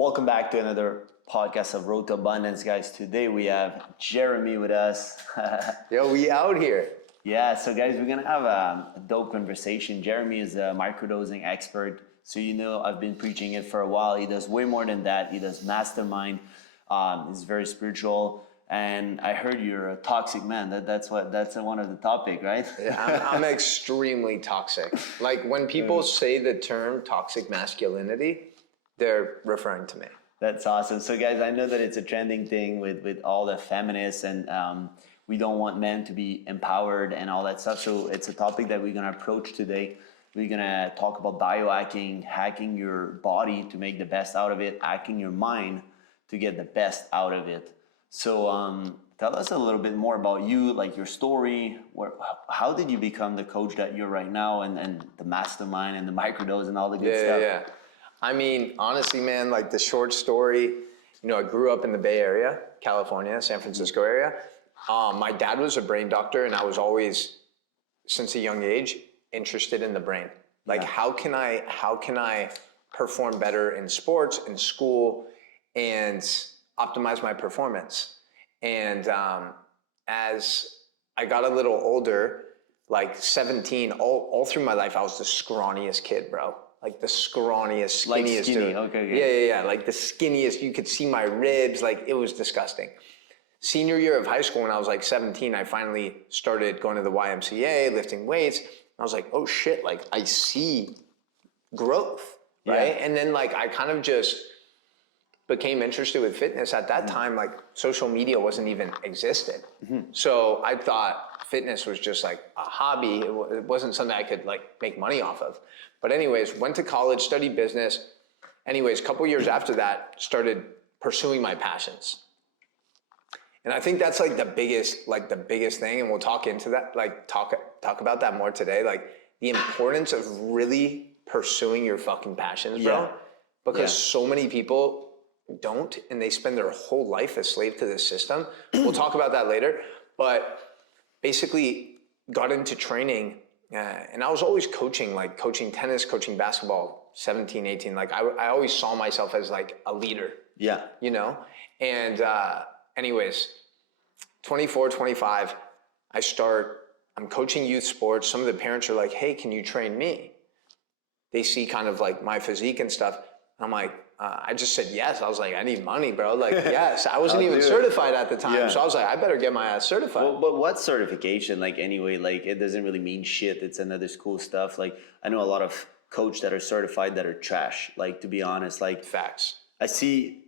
Welcome back to another podcast of Road to Abundance, guys. Today we have Jeremy with us. Yo, we out here. Yeah, so guys, we're gonna have a dope conversation. Jeremy is a microdosing expert. So I've been preaching it for a while. He does way more than that. He does mastermind. He's very spiritual. And I heard you're a toxic man. That's one of the topic, right? Yeah, I'm extremely toxic. Like when people say the term toxic masculinity, they're referring to me. That's awesome. So guys, I know that it's a trending thing with all the feminists and we don't want men to be empowered and all that stuff. So it's a topic that we're going to approach today. We're going to talk about biohacking, hacking your body to make the best out of it, hacking your mind to get the best out of it. So tell us a little bit more about you, like your story. How did you become the coach that you're right now and the mastermind and the microdose and all the good stuff? Yeah. I mean, honestly, man, like the short story, I grew up in the Bay Area, California, San Francisco area. My dad was a brain doctor and I was always, since a young age, interested in the brain. Like, how can I perform better in sports, in school, and optimize my performance? And as I got a little older, like 17, all through my life, I was the scrawniest kid, bro. Like the scrawniest, skinniest. Like skinny, dude. okay. Yeah. Like the skinniest, you could see my ribs, like it was disgusting. Senior year of high school, when I was like 17, I finally started going to the YMCA, lifting weights. I was like, oh shit, like I see growth, right? And then like I kind of just became interested with fitness. At that time, like social media wasn't even existed. So I thought fitness was just like a hobby. It wasn't something I could like make money off of. But anyways, went to college, studied business. Anyways, a couple years after that, started pursuing my passions. And I think that's like the biggest thing. And we'll talk into that, like talk about that more today. Like the importance of really pursuing your fucking passions, bro. Because so many people don't, and they spend their whole life a slave to this system. We'll talk about that later. But basically got into training and I was always coaching tennis, coaching basketball, 17, 18. Like I always saw myself as like a leader. Yeah. And anyways, 24, 25, I'm coaching youth sports. Some of the parents are like, hey, can you train me? They see kind of like my physique and stuff. I'm like, I just said yes. I was like, I need money, bro. Like, yes. I wasn't even certified at the time. So I was like, I better get my ass certified. Well, but what certification? Like, anyway, like it doesn't really mean shit. It's another school stuff. Like, I know a lot of coaches that are certified that are trash. Like, to be honest, like facts. I see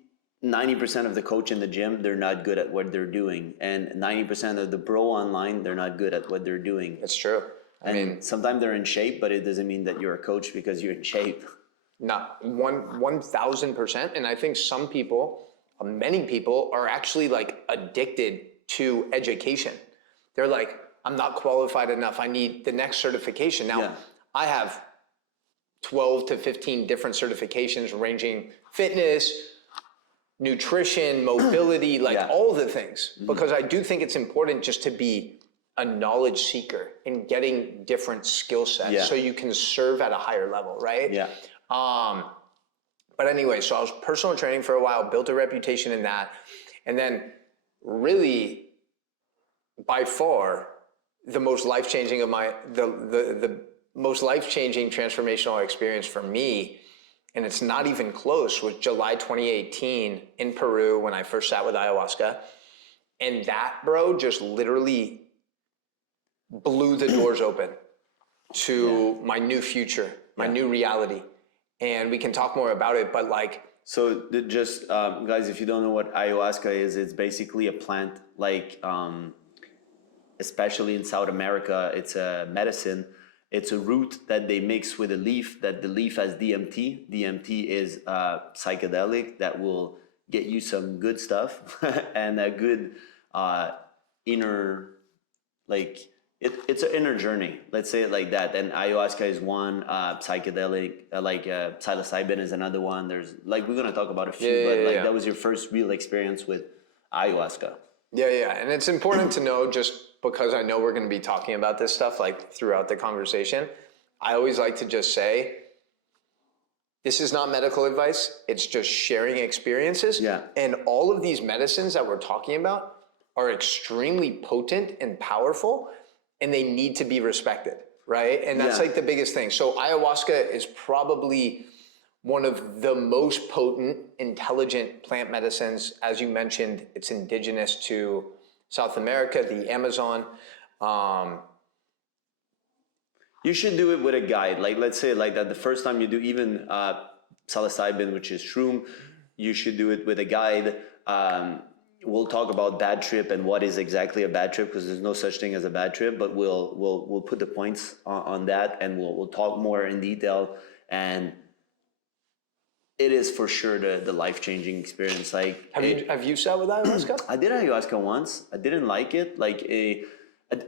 90% of the coach in the gym, they're not good at what they're doing. And 90% of the bro online, they're not good at what they're doing. It's true. I mean, sometimes they're in shape, but it doesn't mean that you're a coach because you're in shape. Not 1,000%. And I think many people are actually like addicted to education. They're like, I'm not qualified enough. I need the next certification. Now, I have 12 to 15 different certifications ranging fitness, nutrition, mobility, like all the things. Because I do think it's important just to be a knowledge seeker in getting different skill sets so you can serve at a higher level, right? Yeah. But anyway, so I was personal training for a while, built a reputation in that. And then really by far the most life-changing of the most life-changing transformational experience for me, and it's not even close, was July 2018 in Peru when I first sat with ayahuasca. And that, bro, just literally blew the doors open to my new future, my new reality. And we can talk more about it, but like... So just, guys, if you don't know what ayahuasca is, it's basically a plant, like, especially in South America, it's a medicine. It's a root that they mix with a leaf, that the leaf has DMT. DMT is psychedelic that will get you some good stuff and a good inner, like, it's an inner journey, let's say it like that. And ayahuasca is one, psychedelic, psilocybin is another one. There's like, we're gonna talk about a few, that was your first real experience with ayahuasca. Yeah. And it's important to know, just because I know we're gonna be talking about this stuff like throughout the conversation, I always like to just say, This is not medical advice. It's just sharing experiences. Yeah. And all of these medicines that we're talking about are extremely potent and powerful, and they need to be respected, right? And that's like the biggest thing. So ayahuasca is probably one of the most potent, intelligent plant medicines. As you mentioned, it's indigenous to South America, the Amazon. You should do it with a guide. Like, let's say like that the first time you do even psilocybin, which is shroom, you should do it with a guide. We'll talk about bad trip and what is exactly a bad trip, because there's no such thing as a bad trip, but we'll put the points on that, and we'll talk more in detail. And it is for sure the life-changing experience. Like, Have you sat with ayahuasca? I did ayahuasca once. I didn't like it.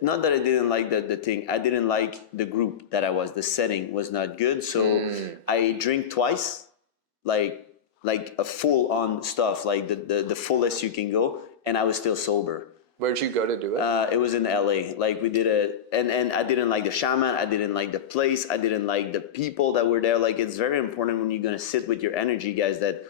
Not that I didn't like the thing. I didn't like the group that I was. The setting was not good. So I drink twice, like a full on stuff, like the fullest you can go, and I was still sober. Where'd you go to do it? It was in LA. Like, we did it, and I didn't like the shaman. I didn't like the place. I didn't like the people that were there. Like, it's very important when you're gonna sit with your energy, guys, that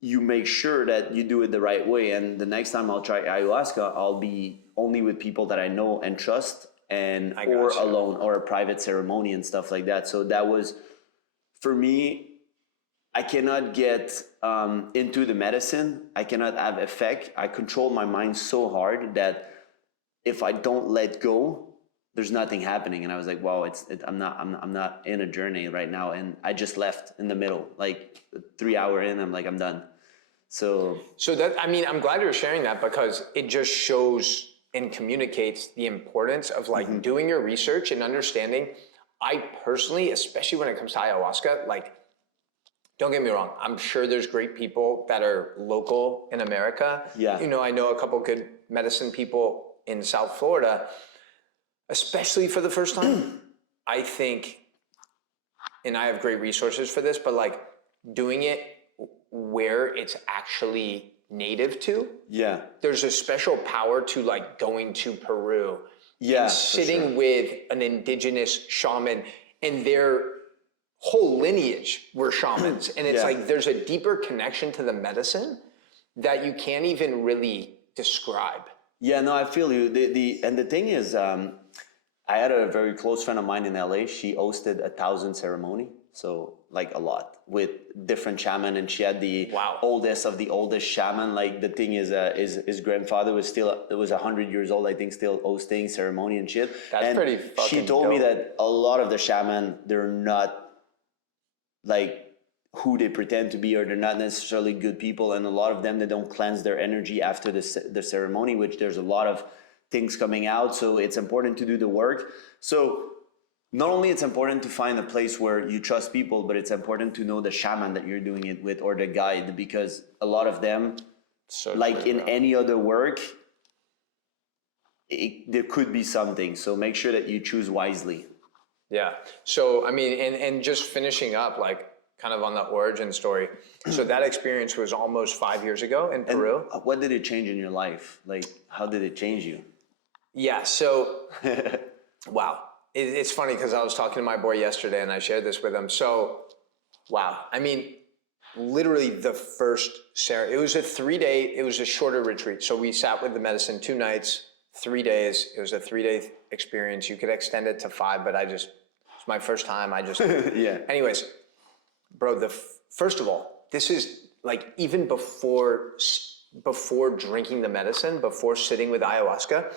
you make sure that you do it the right way. And the next time I'll try ayahuasca, I'll be only with people that I know and trust, or alone, or a private ceremony and stuff like that. So that was, for me, I cannot get into the medicine. I cannot have effect. I control my mind so hard that if I don't let go, there's nothing happening. And I was like, wow, I'm not in a journey right now. And I just left in the middle, like 3 hour in, I'm like, I'm done. So that, I mean, I'm glad you're sharing that, because it just shows and communicates the importance of like doing your research and understanding. I personally, especially when it comes to ayahuasca, like, don't get me wrong, I'm sure there's great people that are local in America. Yeah. You know, I know a couple good medicine people in South Florida, especially for the first time. I think, and I have great resources for this, but like doing it where it's actually native to. Yeah. There's a special power to like going to Peru. Yeah. And sitting with an indigenous shaman, and their whole lineage were shamans. And it's like, there's a deeper connection to the medicine that you can't even really describe. Yeah, no, I feel you. And the thing is, I had a very close friend of mine in LA. She hosted 1,000 ceremony. So like a lot with different shaman, and she had the oldest of the oldest shaman. Like, the thing is, his grandfather was 100 years old, I think, still hosting ceremony and shit. That's pretty fucking She told me that a lot of the shaman, they're not like who they pretend to be, or they're not necessarily good people. And a lot of them, they don't cleanse their energy after the ceremony, which there's a lot of things coming out. So it's important to do the work. So not only it's important to find a place where you trust people, but it's important to know the shaman that you're doing it with, or the guide, because a lot of them, like in any other work, there could be something. So make sure that you choose wisely. Yeah. So, I mean, and just finishing up, like, kind of on the origin story. So that experience was almost 5 years ago in Peru. And what did it change in your life? Like, how did it change you? Yeah. So, wow. It's funny, because I was talking to my boy yesterday, and I shared this with him. So, wow. I mean, literally the first ceremony, it was a 3-day, it was a shorter retreat. So we sat with the medicine 2 nights, 3 days. It was a 3-day experience. You could extend it to 5, but it's my first time. Yeah. Anyways, bro, first of all, this is like, even before drinking the medicine, before sitting with ayahuasca,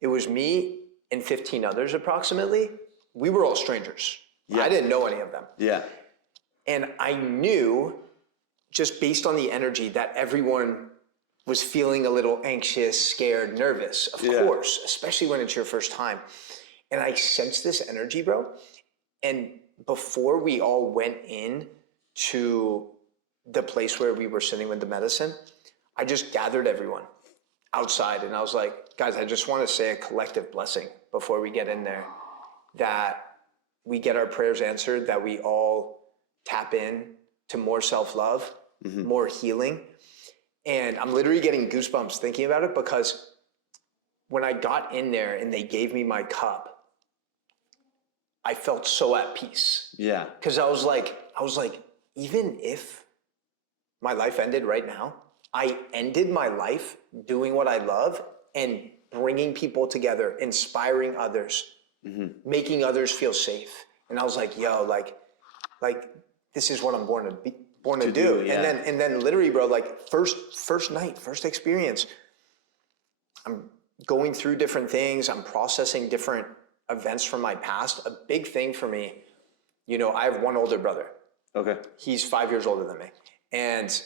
it was me and 15 others approximately. We were all strangers. Yeah. I didn't know any of them. Yeah. And I knew, just based on the energy, that everyone was feeling a little anxious, scared, nervous, of course, especially when it's your first time. And I sensed this energy, bro. And before we all went in to the place where we were sitting with the medicine, I just gathered everyone outside, and I was like, guys, I just want to say a collective blessing before we get in there, that we get our prayers answered, that we all tap in to more self-love, more healing. And I'm literally getting goosebumps thinking about it, because when I got in there and they gave me my cup, I felt so at peace. Yeah. Because I was like, even if my life ended right now, I ended my life doing what I love and bringing people together, inspiring others, making others feel safe. And I was like, yo, like this is what I'm born to do. Yeah. And then literally, bro, like first night, first experience, I'm going through different things. I'm processing different events from my past. A big thing for me, you know, I have one older brother. Okay. He's 5 years older than me. And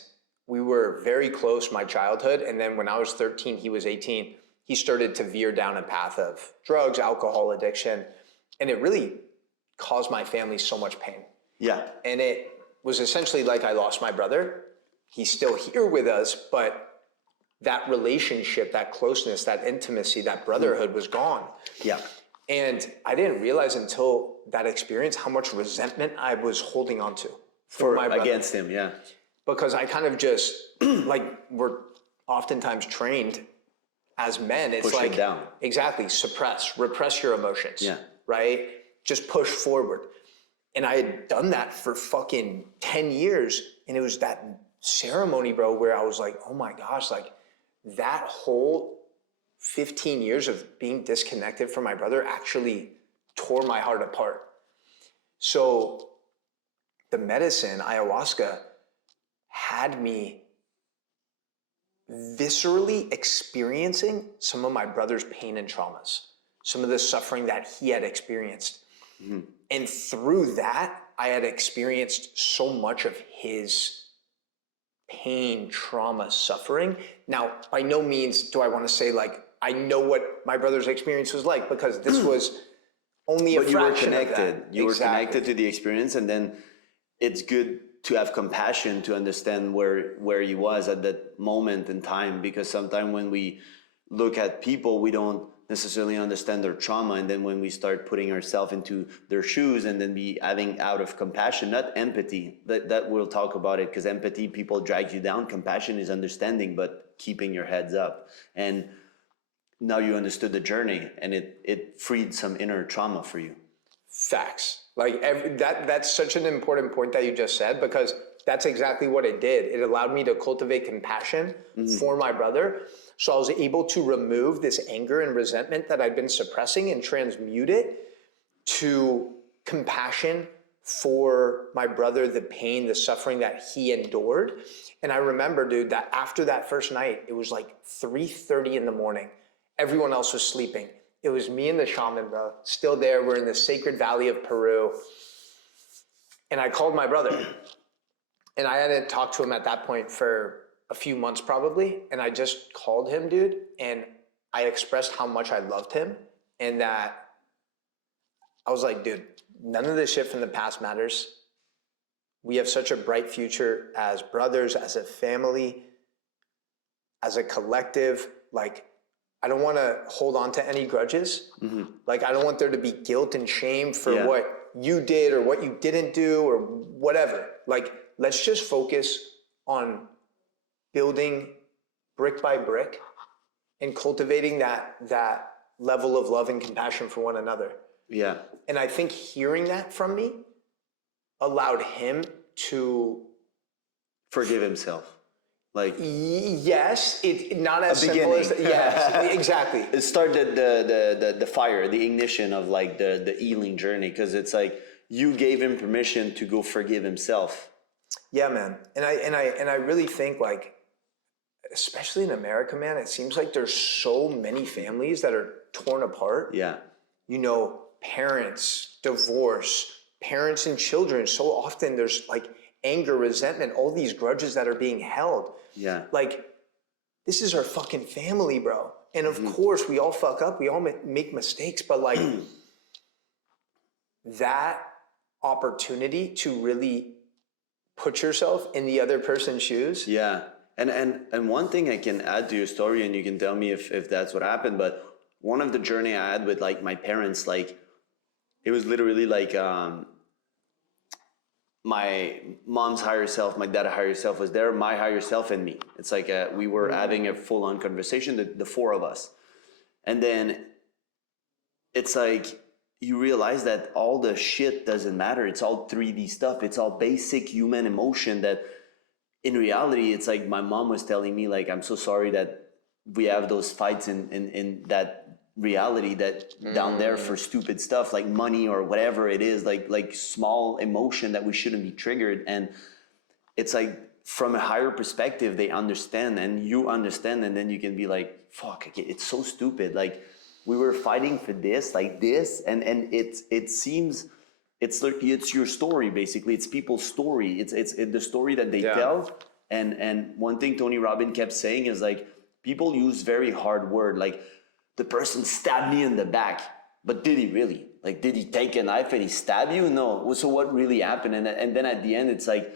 we were very close my childhood. And then when I was 13, he was 18, he started to veer down a path of drugs, alcohol addiction. And it really caused my family so much pain. Yeah. And it was essentially like I lost my brother. He's still here with us, but that relationship, that closeness, that intimacy, that brotherhood was gone. Yeah. And I didn't realize until that experience how much resentment I was holding on to for my brother. Against him, yeah. Because I kind of just, like, we're oftentimes trained as men. It's push like, it down. Exactly, repress your emotions. Yeah. Right? Just push forward. And I had done that for fucking 10 years. And it was that ceremony, bro, where I was like, oh my gosh, like that whole 15 years of being disconnected from my brother actually tore my heart apart. So the medicine, ayahuasca, had me viscerally experiencing some of my brother's pain and traumas, some of the suffering that he had experienced. Mm-hmm. And through that, I had experienced so much of his pain, trauma, suffering. Now, by no means do I want to say like, I know what my brother's experience was like, because this was only a fraction of that. You were connected to the experience, and then it's good to have compassion to understand where he was at that moment in time, because sometimes when we look at people, we don't necessarily understand their trauma, and then when we start putting ourselves into their shoes and then be having out of compassion, not empathy, that we'll talk about it, because empathy, people drag you down. Compassion is understanding but keeping your heads up, and now you understood the journey, and it freed some inner trauma for you. Facts. Like that's such an important point that you just said, because that's exactly what it did. It allowed me to cultivate compassion for my brother. So I was able to remove this anger and resentment that I'd been suppressing and transmute it to compassion for my brother, the pain, the suffering that he endured. And I remember, dude, that after that first night, it was like 3:30 in the morning. Everyone else was sleeping. It was me and the shaman, bro, still there. We're in the sacred valley of Peru. And I called my brother. And I hadn't talked to him at that point for a few months probably. And I just called him, dude. And I expressed how much I loved him. And that I was like, dude, none of this shit from the past matters. We have such a bright future as brothers, as a family, as a collective. Like, I don't want to hold on to any grudges. Mm-hmm. Like, I don't want there to be guilt and shame for what you did or what you didn't do or whatever. Like, let's just focus on building brick by brick and cultivating that level of love and compassion for one another. Yeah. And I think hearing that from me allowed him to forgive himself. Like, yes, it not as simple as yes, exactly. It started the fire, the ignition of like the healing journey, because it's like you gave him permission to go forgive himself. Yeah, man. And I really think, like, especially in America, man, it seems like there's so many families that are torn apart. Yeah. You know, parents, divorce, parents and children. So often there's like anger, resentment, all these grudges that are being held. Yeah. Like, this is our fucking family, bro. And of course, we all fuck up. We all make mistakes. But like, that opportunity to really put yourself in the other person's shoes. Yeah. And one thing I can add to your story, and you can tell me if that's what happened, but one of the journey I had with like my parents, like, it was literally like, my mom's higher self, my dad's higher self was there, my higher self and me. It's like we were having a full-on conversation, the four of us. And then it's like you realize that all the shit doesn't matter. It's all 3D stuff. It's all basic human emotion that in reality, it's like my mom was telling me, like, I'm so sorry that we have those fights in that reality that down there for stupid stuff like money or whatever it is, like small emotion that we shouldn't be triggered. And it's like from a higher perspective, they understand and you understand, and then you can be like, fuck, it's so stupid. Like we were fighting for this, like this, and it seems it's your story basically. It's people's story. It's the story that they tell. And one thing Tony Robbins kept saying is like people use very hard word, like the person stabbed me in the back, but did he really? Like did he take a knife and he stabbed you? No. So what really happened? And then at the end it's like,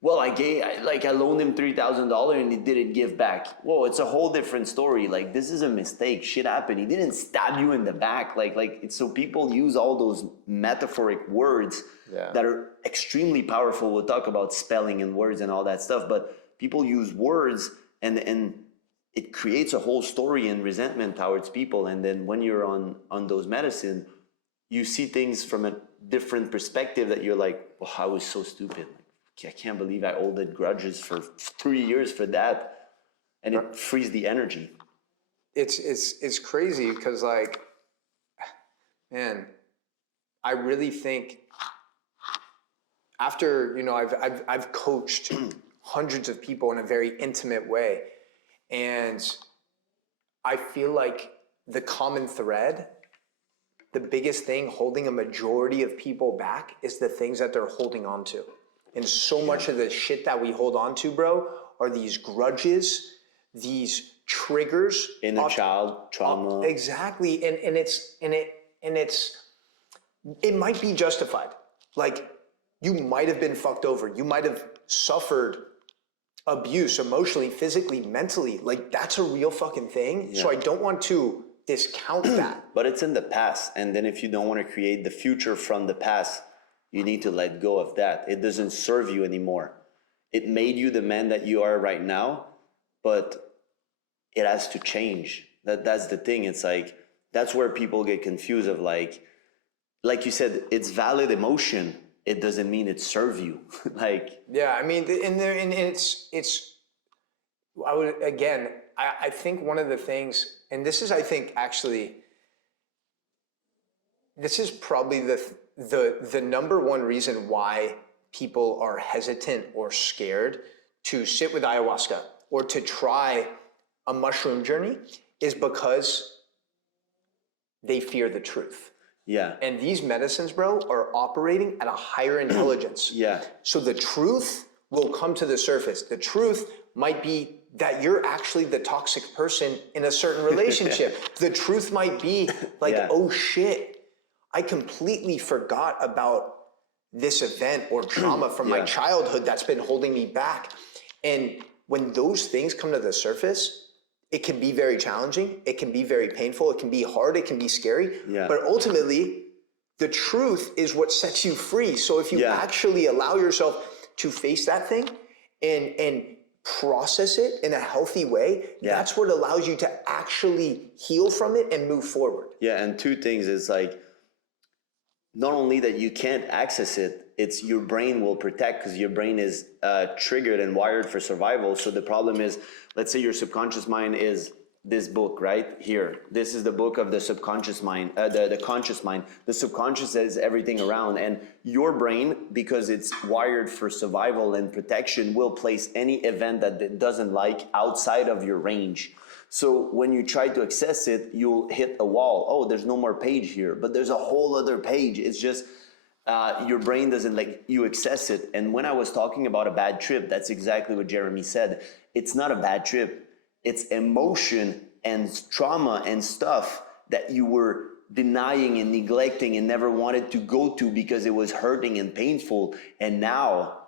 well, I loaned him $3,000 and he didn't give back. Whoa, it's a whole different story. Like this is a mistake. Shit happened. He didn't stab you in the back. So people use all those metaphoric words that are extremely powerful. We'll talk about spelling and words and all that stuff. But people use words and it creates a whole story and resentment towards people. And then when you're on those medicine, you see things from a different perspective that you're like, well, I was so stupid. I can't believe I owed grudges for 3 years for that, and it frees the energy. It's crazy because like, man, I really think after I've coached hundreds of people in a very intimate way, and I feel like the common thread, the biggest thing holding a majority of people back is the things that they're holding on to. And so much of the shit that we hold on to, bro, are these grudges, these triggers. Inner child trauma. Exactly. And it might be justified. Like you might have been fucked over. You might have suffered abuse emotionally, physically, mentally. Like that's a real fucking thing. Yeah. So I don't want to discount that. But it's in the past. And then if you don't want to create the future from the past, you need to let go of that. It doesn't serve you anymore. It made you the man that you are right now, but it has to change. That's the thing. It's like, that's where people get confused of like you said, it's valid emotion. It doesn't mean it serves you. Like, yeah, I mean, I think one of the things, and this is, I think, actually, this is probably the number one reason why people are hesitant or scared to sit with ayahuasca or to try a mushroom journey is because they fear the truth. Yeah. And these medicines, bro, are operating at a higher intelligence. Yeah. So the truth will come to the surface. The truth might be that you're actually the toxic person in a certain relationship. The truth might be like, oh shit, I completely forgot about this event or trauma from my childhood that's been holding me back. And when those things come to the surface, it can be very challenging. It can be very painful. It can be hard. It can be scary. Yeah. But ultimately, the truth is what sets you free. So if you actually allow yourself to face that thing and process it in a healthy way, that's what allows you to actually heal from it and move forward. Yeah, and two things is like, not only that you can't access it, it's your brain will protect because your brain is triggered and wired for survival. So the problem is, let's say your subconscious mind is this book right here. This is the book of the subconscious mind, the conscious mind. The subconscious is everything around, and your brain, because it's wired for survival and protection, will place any event that it doesn't like outside of your range. So when you try to access it, you'll hit a wall. Oh, there's no more page here, but there's a whole other page. It's just your brain doesn't let you access it. And when I was talking about a bad trip, that's exactly what Jeremy said. It's not a bad trip. It's emotion and trauma and stuff that you were denying and neglecting and never wanted to go to because it was hurting and painful. And now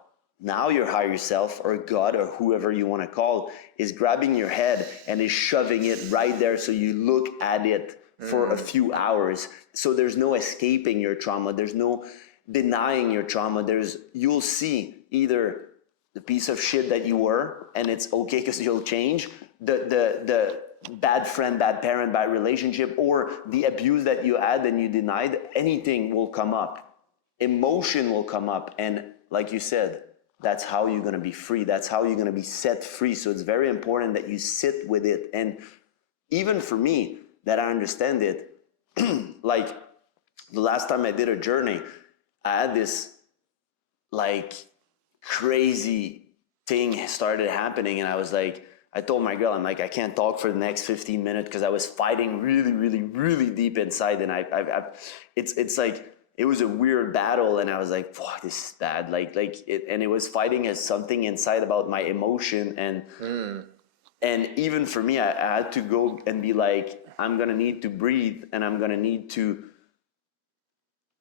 your higher self or God or whoever you want to call is grabbing your head and is shoving it right there so you look at it for a few hours. So there's no escaping your trauma. There's no denying your trauma. You'll see either the piece of shit that you were, and it's okay because you'll change, the bad friend, bad parent, bad relationship, or the abuse that you had and you denied, anything will come up. Emotion will come up. And like you said, that's how you're going to be free. That's how you're going to be set free. So it's very important that you sit with it. And even for me, that I understand it, like the last time I did a journey, I had this like crazy thing started happening. And I was like, I told my girl, I'm like, I can't talk for the next 15 minutes because I was fighting really, really, really deep inside. And it's like, it was a weird battle, and I was like, "Fuck, this is bad." And it was fighting as something inside about my emotion, and even for me, I had to go and be like, I'm gonna need to breathe, and I'm gonna need to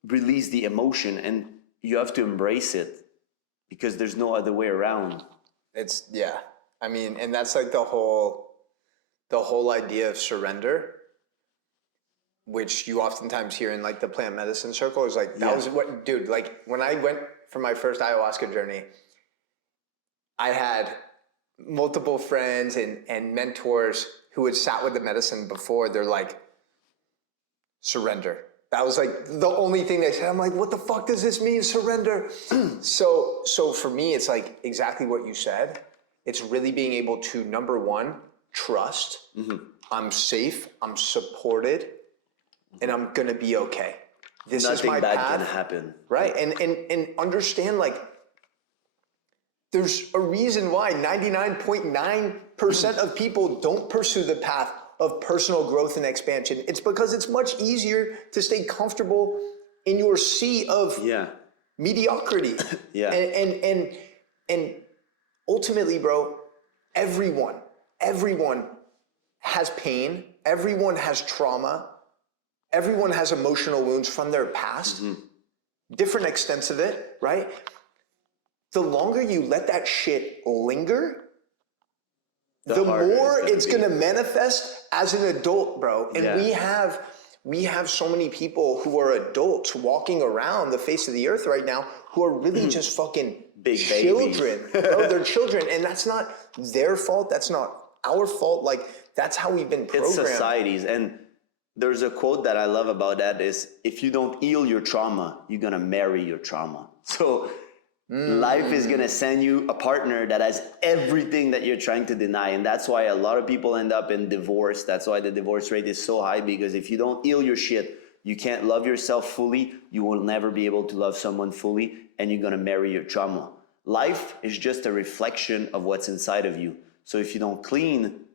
release the emotion, and you have to embrace it because there's no other way around. I mean, and that's like the whole idea of surrender, which you oftentimes hear in like the plant medicine circle, is like, that was what, dude, like when I went for my first ayahuasca journey, I had multiple friends and mentors who had sat with the medicine before. They're like, surrender. That was like the only thing they said. I'm like, what the fuck does this mean, surrender? So for me, it's like exactly what you said. It's really being able to, number one, trust. I'm safe, I'm supported, and I'm gonna be okay. This is my path. Nothing bad can happen. Right, and understand, like, there's a reason why 99.9% of people don't pursue the path of personal growth and expansion. It's because it's much easier to stay comfortable in your sea of mediocrity. And ultimately, bro, everyone has pain, everyone has trauma, everyone has emotional wounds from their past, different extents of it, right? The longer you let that shit linger, the more it's gonna manifest as an adult, bro. And we have so many people who are adults walking around the face of the earth right now who are really just fucking big children, bro. They're children, and that's not their fault. That's not our fault. Like, that's how we've been programmed. It's societies. And there's a quote that I love about that is, if you don't heal your trauma, you're gonna marry your trauma. So life is gonna send you a partner that has everything that you're trying to deny. And that's why a lot of people end up in divorce. That's why the divorce rate is so high, because if you don't heal your shit, you can't love yourself fully. You will never be able to love someone fully, and you're gonna marry your trauma. Life is just a reflection of what's inside of you. So if you don't clean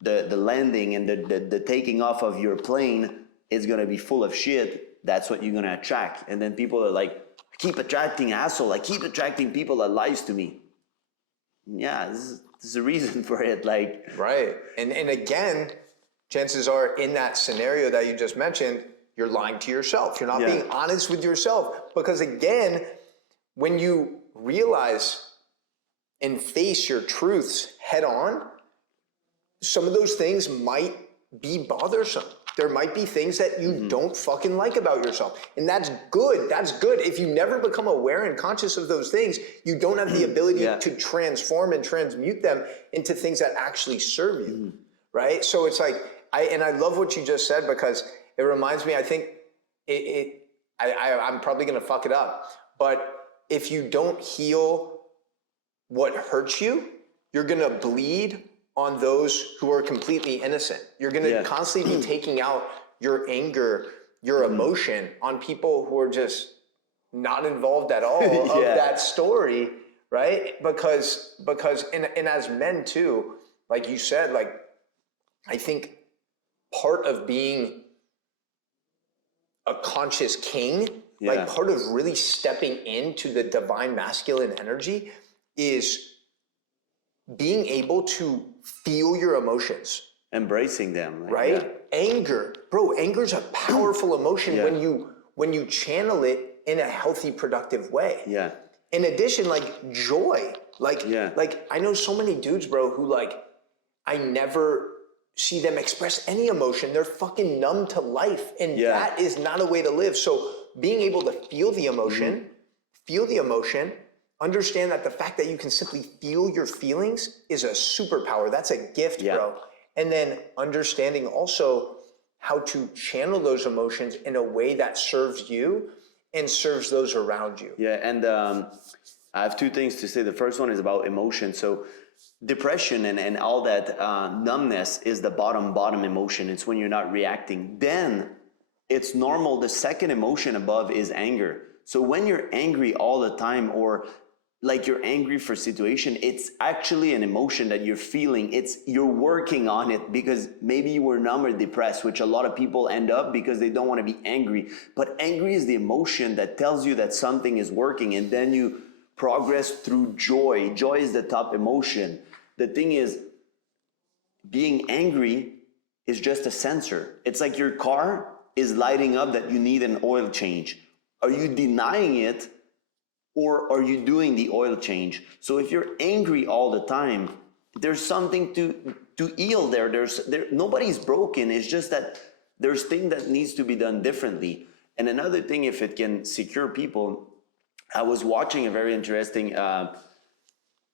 the landing and the taking off of your plane, it's gonna be full of shit. That's what you're gonna attract. And then people are like, I keep attracting asshole. I keep attracting people that lies to me. Yeah, there's a reason for it. Like, right. And again, chances are in that scenario that you just mentioned, you're lying to yourself. You're not being honest with yourself. Because again, when you realize and face your truths head on, some of those things might be bothersome. There might be things that you don't fucking like about yourself. And that's good. That's good. If you never become aware and conscious of those things, you don't have the ability to transform and transmute them into things that actually serve you. Right? So it's like, I love what you just said, because it reminds me, I think I'm probably gonna fuck it up, but if you don't heal what hurts you, you're gonna bleed on those who are completely innocent. You're gonna constantly be taking out your anger, your emotion on people who are just not involved at all of that story, right? Because and as men too, like you said, like, I think part of being a conscious king, like part of really stepping into the divine masculine energy is being able to feel your emotions. Embracing them. Like, right? Anger. Bro, anger is a powerful emotion when you channel it in a healthy, productive way. Yeah. In addition, like joy. Like I know so many dudes, bro, who like, I never see them express any emotion. They're fucking numb to life. And that is not a way to live. So being able to feel the emotion, understand that the fact that you can simply feel your feelings is a superpower. That's a gift, bro. And then understanding also how to channel those emotions in a way that serves you and serves those around you. Yeah, and I have two things to say. The first one is about emotion. So depression and all that numbness is the bottom emotion. It's when you're not reacting. Then it's normal. The second emotion above is anger. So when you're angry all the time, or like you're angry for situation, it's actually an emotion that you're feeling. You're working on it because maybe you were numb or depressed, which a lot of people end up because they don't want to be angry. But angry is the emotion that tells you that something is working, and then you progress through joy. Joy is the top emotion. The thing is, being angry is just a sensor. It's like your car is lighting up that you need an oil change. Are you denying it, or are you doing the oil change? So if you're angry all the time, there's something to heal there. Nobody's broken. It's just that there's things that needs to be done differently. And another thing, if it can secure people, I was watching a very interesting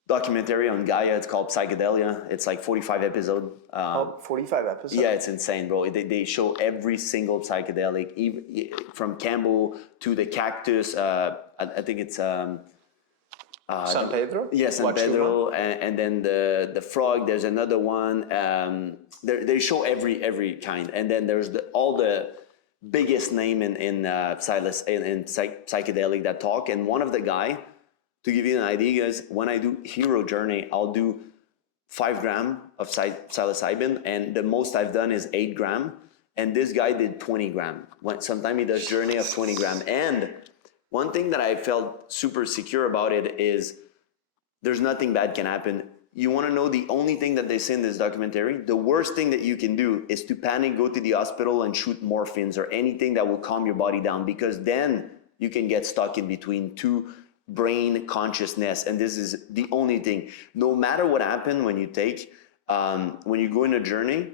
documentary on Gaia. It's called Psychedelia. It's like 45 episodes. 45 episodes? Yeah, it's insane, bro. They show every single psychedelic, even from Cambo to the cactus. I think it's San Pedro? Yeah, San Pedro, and then the frog. There's another one. They show every kind, and then there's all the biggest name in psychedelic that talk. And one of the guy, to give you an idea, guys, when I do Hero Journey, I'll do 5 grams of psilocybin, and the most I've done is 8 grams. And this guy did 20 grams. Sometimes he does journey of 20 grams. And one thing that I felt super secure about it is there's nothing bad can happen. You want to know the only thing that they say in this documentary? The worst thing that you can do is to panic, go to the hospital and shoot morphines or anything that will calm your body down, because then you can get stuck in between two brain consciousness. And this is the only thing. No matter what happened when you take, when you go in a journey,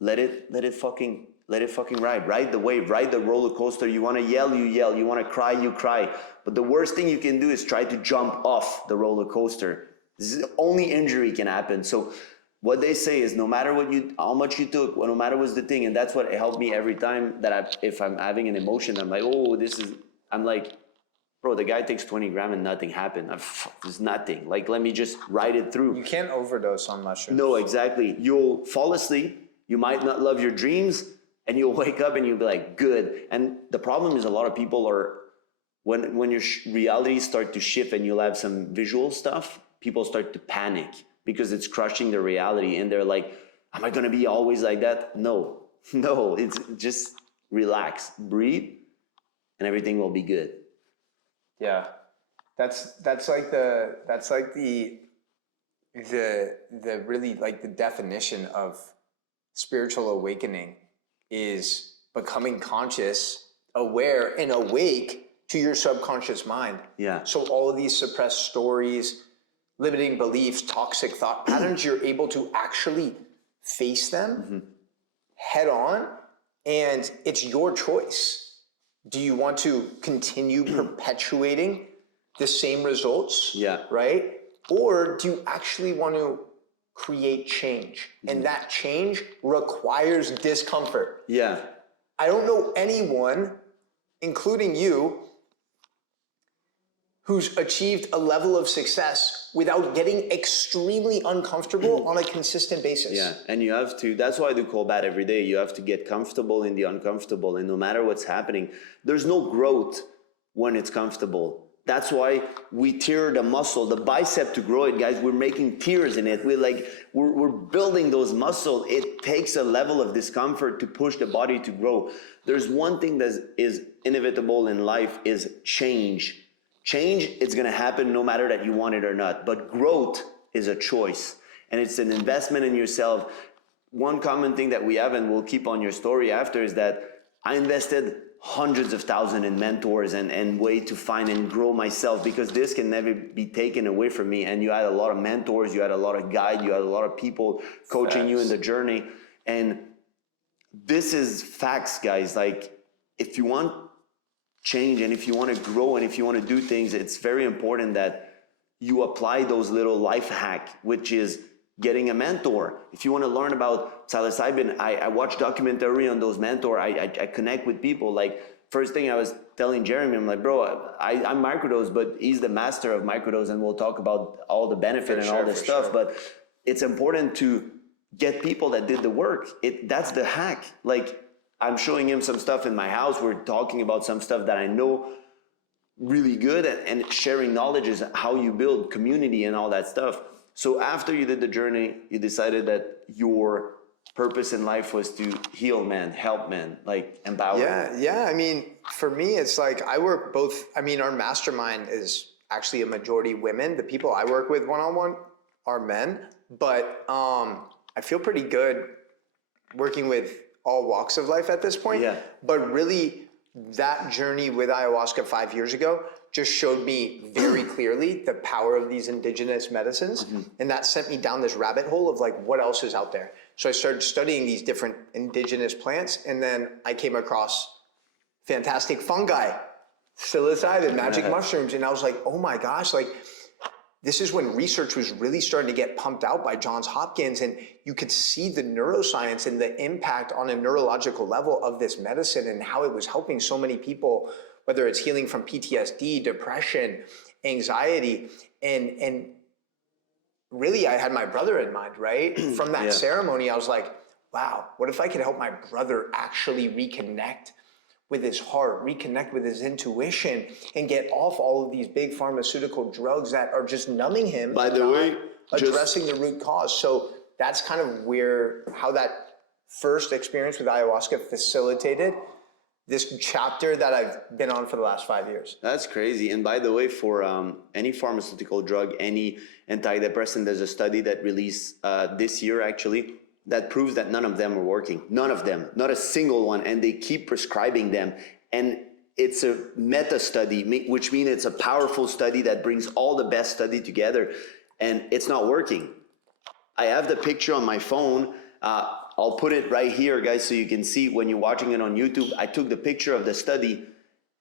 let it fucking ride the wave, ride the roller coaster. You want to yell, you yell. You want to cry, you cry. But the worst thing you can do is try to jump off the roller coaster. This is the only injury can happen. So what they say is, no matter how much you took, no matter what's the thing, and that's what helped me every time that if I'm having an emotion, I'm like, I'm like, bro, the guy takes 20 grams and nothing happened. There's nothing. Like, let me just ride it through. You can't overdose on mushrooms. No, exactly. You'll fall asleep. You might not love your dreams, and you'll wake up and you'll be like, good. And the problem is, a lot of people are, when your reality start to shift and you'll have some visual stuff, people start to panic because it's crushing their reality. And they're like, am I going to be always like that? No, it's just relax, breathe, and everything will be good. Yeah. That's like the really, like, the definition of spiritual awakening is becoming conscious, aware, and awake to your subconscious mind. Yeah. So all of these suppressed stories, limiting beliefs, toxic thought patterns, you're able to actually face them head on, and it's your choice. Do you want to continue perpetuating the same results? Yeah. Right? Or do you actually want to create change? And that change requires discomfort. Yeah. I don't know anyone, including you, who's achieved a level of success without getting extremely uncomfortable on a consistent basis. Yeah, and you have to, that's why I do Combat every day. You have to get comfortable in the uncomfortable, and no matter what's happening, there's no growth when it's comfortable. That's why we tear the muscle, the bicep, to grow it, guys. We're making tears in it. We're building those muscles. It takes a level of discomfort to push the body to grow. There's one thing that is inevitable in life, is change. Change, it's going to happen no matter that you want it or not. But growth is a choice, and it's an investment in yourself. One common thing that we have, and we'll keep on your story after, is that I invested hundreds of thousands in mentors and way to find and grow myself, because this can never be taken away from me. And you had a lot of mentors, you had a lot of guides, you had a lot of people coaching you in the journey. And this is facts, guys. Like, if you want change, and if you want to grow, and if you want to do things, it's very important that you apply those little life hack, which is getting a mentor. If you want to learn about psilocybin, I watch documentary on those mentor. I connect with people. Like, first thing I was telling Jeremy, I'm like, bro, I'm microdose, but he's the master of microdose, and we'll talk about all the benefit and all this stuff. Sure. But it's important to get people that did the work. That's the hack. Like, I'm showing him some stuff in my house. We're talking about some stuff that I know really good, and sharing knowledge is how you build community and all that stuff. So after you did the journey, you decided that your purpose in life was to heal men, help men, like empower. Yeah. I mean, for me, it's like I work both. I mean, our mastermind is actually a majority women. The people I work with one-on-one are men, but I feel pretty good working with all walks of life at this point. Yeah. But really, that journey with ayahuasca 5 years ago just showed me very clearly the power of these indigenous medicines. And that sent me down this rabbit hole of like, what else is out there? So I started studying these different indigenous plants, and then I came across fantastic fungi, psilocybin, magic mushrooms. And I was like, oh my gosh, like, this is when research was really starting to get pumped out by Johns Hopkins, and you could see the neuroscience and the impact on a neurological level of this medicine and how it was helping so many people, whether it's healing from PTSD, depression, anxiety. And really, I had my brother in mind, right? From that ceremony, I was like, wow, what if I could help my brother actually reconnect with his heart, reconnect with his intuition, and get off all of these big pharmaceutical drugs that are just numbing him. By the way, addressing the root cause. So that's kind of how that first experience with ayahuasca facilitated this chapter that I've been on for the last 5 years. That's crazy. And by the way, for any pharmaceutical drug, any antidepressant, there's a study that released this year actually that proves that none of them are working. None of them, not a single one. And they keep prescribing them. And it's a meta study, which means it's a powerful study that brings all the best study together, and it's not working. I have the picture on my phone. I'll put it right here, guys, so you can see when you're watching it on YouTube. I took the picture of the study.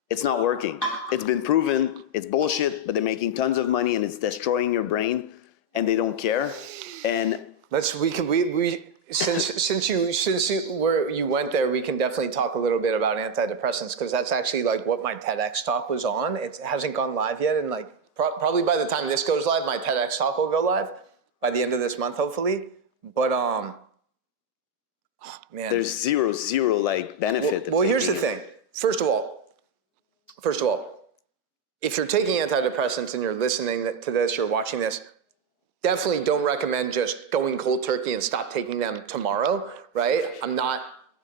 It's not working. It's been proven. It's bullshit, but they're making tons of money, and it's destroying your brain, and they don't care. And since you went there, we can definitely talk a little bit about antidepressants, because that's actually like what my TEDx talk was on. It hasn't gone live yet, and like probably by the time this goes live, my TEDx talk will go live by the end of this month, hopefully. But man, there's zero like benefit. Well, here's the thing. First of all, if you're taking antidepressants and you're listening to this, you're watching this, definitely don't recommend just going cold turkey and stop taking them tomorrow, right? I'm not,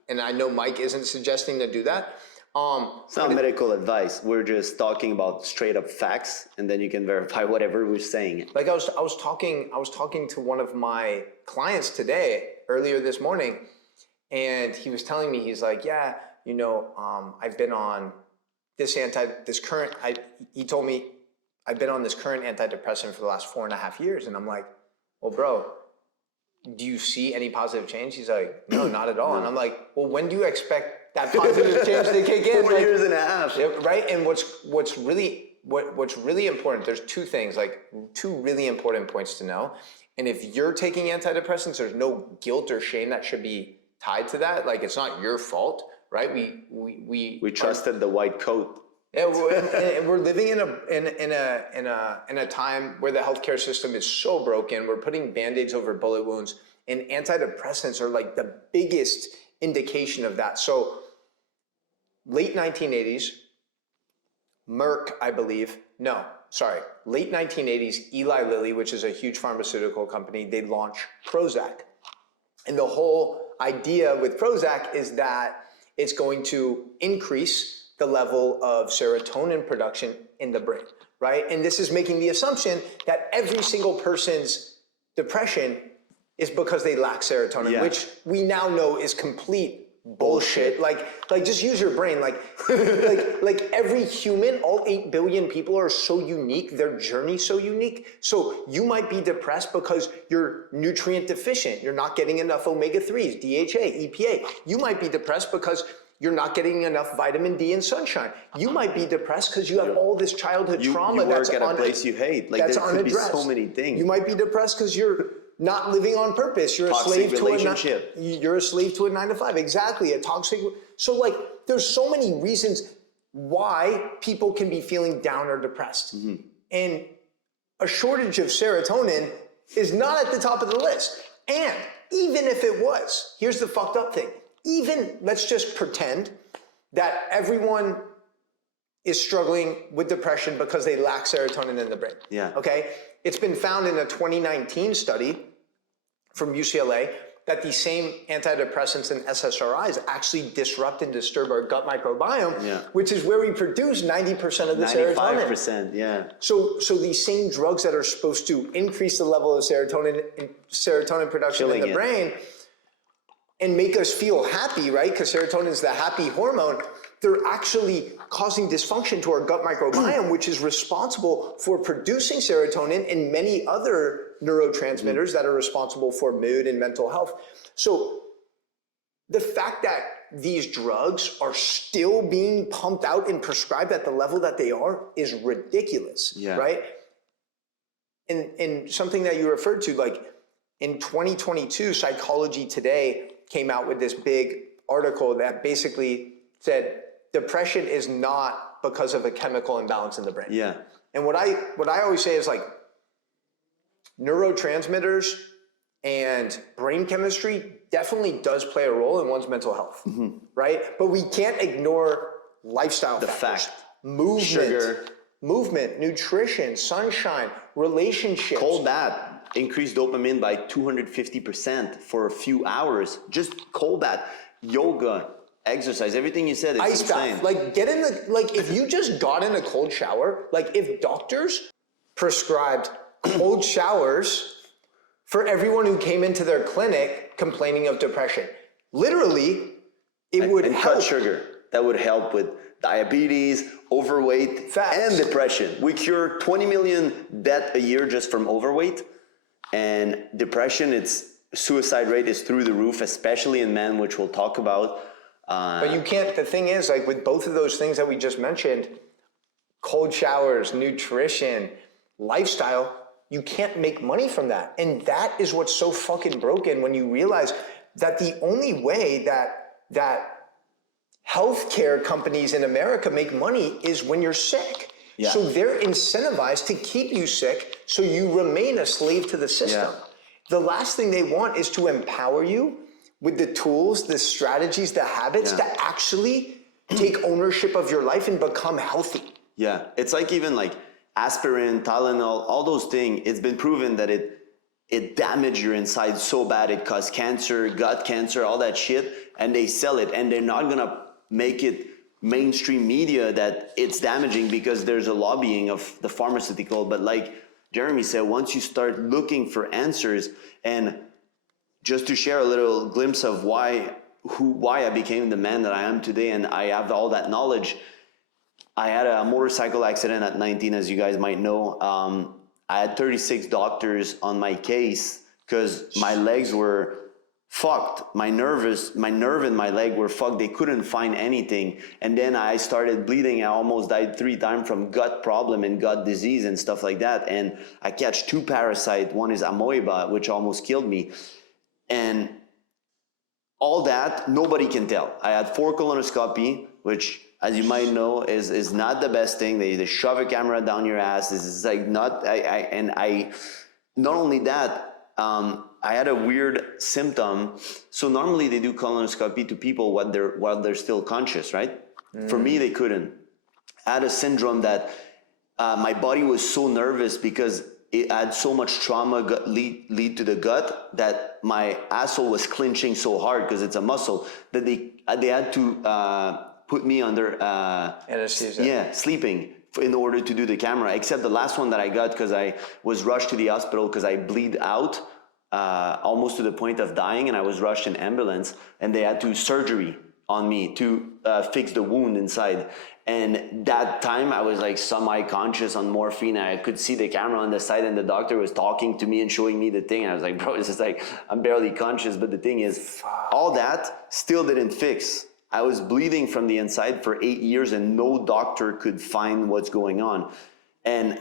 and I know Mike isn't suggesting to do that. It's not medical advice. We're just talking about straight up facts, and then you can verify whatever we're saying. Like I was talking to one of my clients today, earlier this morning, and he was telling me, he's like, yeah, you know, I've been on he told me, I've been on this current antidepressant for the last 4.5 years. And I'm like, well, bro, do you see any positive change? He's like, no, not at all. No. And I'm like, well, when do you expect that positive change to kick in? 4 years and a half. Right? And what's really important, there's two really important points to know. And if you're taking antidepressants, there's no guilt or shame that should be tied to that. Like, it's not your fault, right? We trusted the white coat. Yeah, we're living in a time where the healthcare system is so broken. We're putting Band-Aids over bullet wounds, and antidepressants are like the biggest indication of that. So late 1980s, late 1980s, Eli Lilly, which is a huge pharmaceutical company, they launch Prozac. And the whole idea with Prozac is that it's going to increase the level of serotonin production in the brain, right? And this is making the assumption that every single person's depression is because they lack serotonin, which we now know is complete bullshit. Like just use your brain. Like every human, all 8 billion people are so unique, their journey's so unique. So you might be depressed because you're nutrient deficient. You're not getting enough omega-3s, DHA, EPA. You might be depressed because you're not getting enough vitamin D and sunshine. You might be depressed because you have all this childhood trauma you work at a place you hate. Like, that's there could be unaddressed. so many things. You might be depressed because you're not living on purpose. You're Toxic a slave relationship. you're a slave to a 9 to 5. Exactly, a toxic. So like, there's so many reasons why people can be feeling down or depressed. And a shortage of serotonin is not at the top of the list. And even if it was, here's the fucked up thing. Even, let's just pretend that everyone is struggling with depression because they lack serotonin in the brain. Yeah. Okay? It's been found in a 2019 study from UCLA that these same antidepressants and SSRIs actually disrupt and disturb our gut microbiome, which is where we produce 90% of the serotonin. 95%, yeah. So these same drugs that are supposed to increase the level of serotonin production in the brain and make us feel happy, right? Because serotonin is the happy hormone. They're actually causing dysfunction to our gut microbiome, which is responsible for producing serotonin and many other neurotransmitters that are responsible for mood and mental health. So the fact that these drugs are still being pumped out and prescribed at the level that they are is ridiculous, right? And something that you referred to, like in 2022, Psychology Today came out with this big article that basically said depression is not because of a chemical imbalance in the brain. Yeah. And what I always say is like neurotransmitters and brain chemistry definitely does play a role in one's mental health, right? But we can't ignore lifestyle factors. Movement, sugar, movement, nutrition, sunshine, relationships. Cold bath, increased dopamine by 250% for a few hours. Just cold bath, yoga, exercise, everything you said is ice insane. bath, like if you just got in a cold shower, like if doctors prescribed cold showers for everyone who came into their clinic complaining of depression, literally, it would help. Cut sugar, that would help with diabetes, overweight, and depression. We cure 20 million deaths a year just from overweight, and depression, its suicide rate is through the roof, especially in men, which we'll talk about. But you can't, the thing is, like with both of those things that we just mentioned, cold showers, nutrition, lifestyle, you can't make money from that. And that is what's so fucking broken when you realize that the only way that healthcare companies in America make money is when you're sick. Yeah. So they're incentivized to keep you sick so you remain a slave to the system. Yeah. The last thing they want is to empower you with the tools, the strategies, the habits to actually take ownership of your life and become healthy. Yeah, it's like even like aspirin, Tylenol, all those things, it's been proven that it damages your inside so bad, it causes cancer, gut cancer, all that shit, and they sell it, and they're not gonna make it mainstream media that it's damaging because there's a lobbying of the pharmaceutical. But like Jeremy said, once you start looking for answers, and just to share a little glimpse of why I became the man that I am today, and I have all that knowledge. I had a motorcycle accident at 19, as you guys might know. I had 36 doctors on my case because my legs were fucked. My nerve in my leg were fucked. They couldn't find anything. And then I started bleeding. I almost died 3 times from gut problem and gut disease and stuff like that. And I catch 2 parasites. One is amoeba, which almost killed me. And all that, nobody can tell. I had 4 colonoscopy, which, as you might know, is not the best thing. They shove a camera down your ass. This is like not, not only that, I had a weird symptom. So normally they do colonoscopy to people while they're still conscious, right? For me, they couldn't. I had a syndrome that my body was so nervous because it had so much trauma lead to the gut that my asshole was clenching so hard because it's a muscle that they had to put me under anesthesia. Yeah, sleeping in order to do the camera. Except the last one that I got because I was rushed to the hospital because I bleed out almost to the point of dying, and I was rushed in ambulance, and they had to surgery on me to fix the wound inside. And that time I was like semi-conscious on morphine. I could see the camera on the side, and the doctor was talking to me and showing me the thing. And I was like, bro, it's just like, I'm barely conscious. But the thing is, all that still didn't fix. I was bleeding from the inside for 8 years, and no doctor could find what's going on. And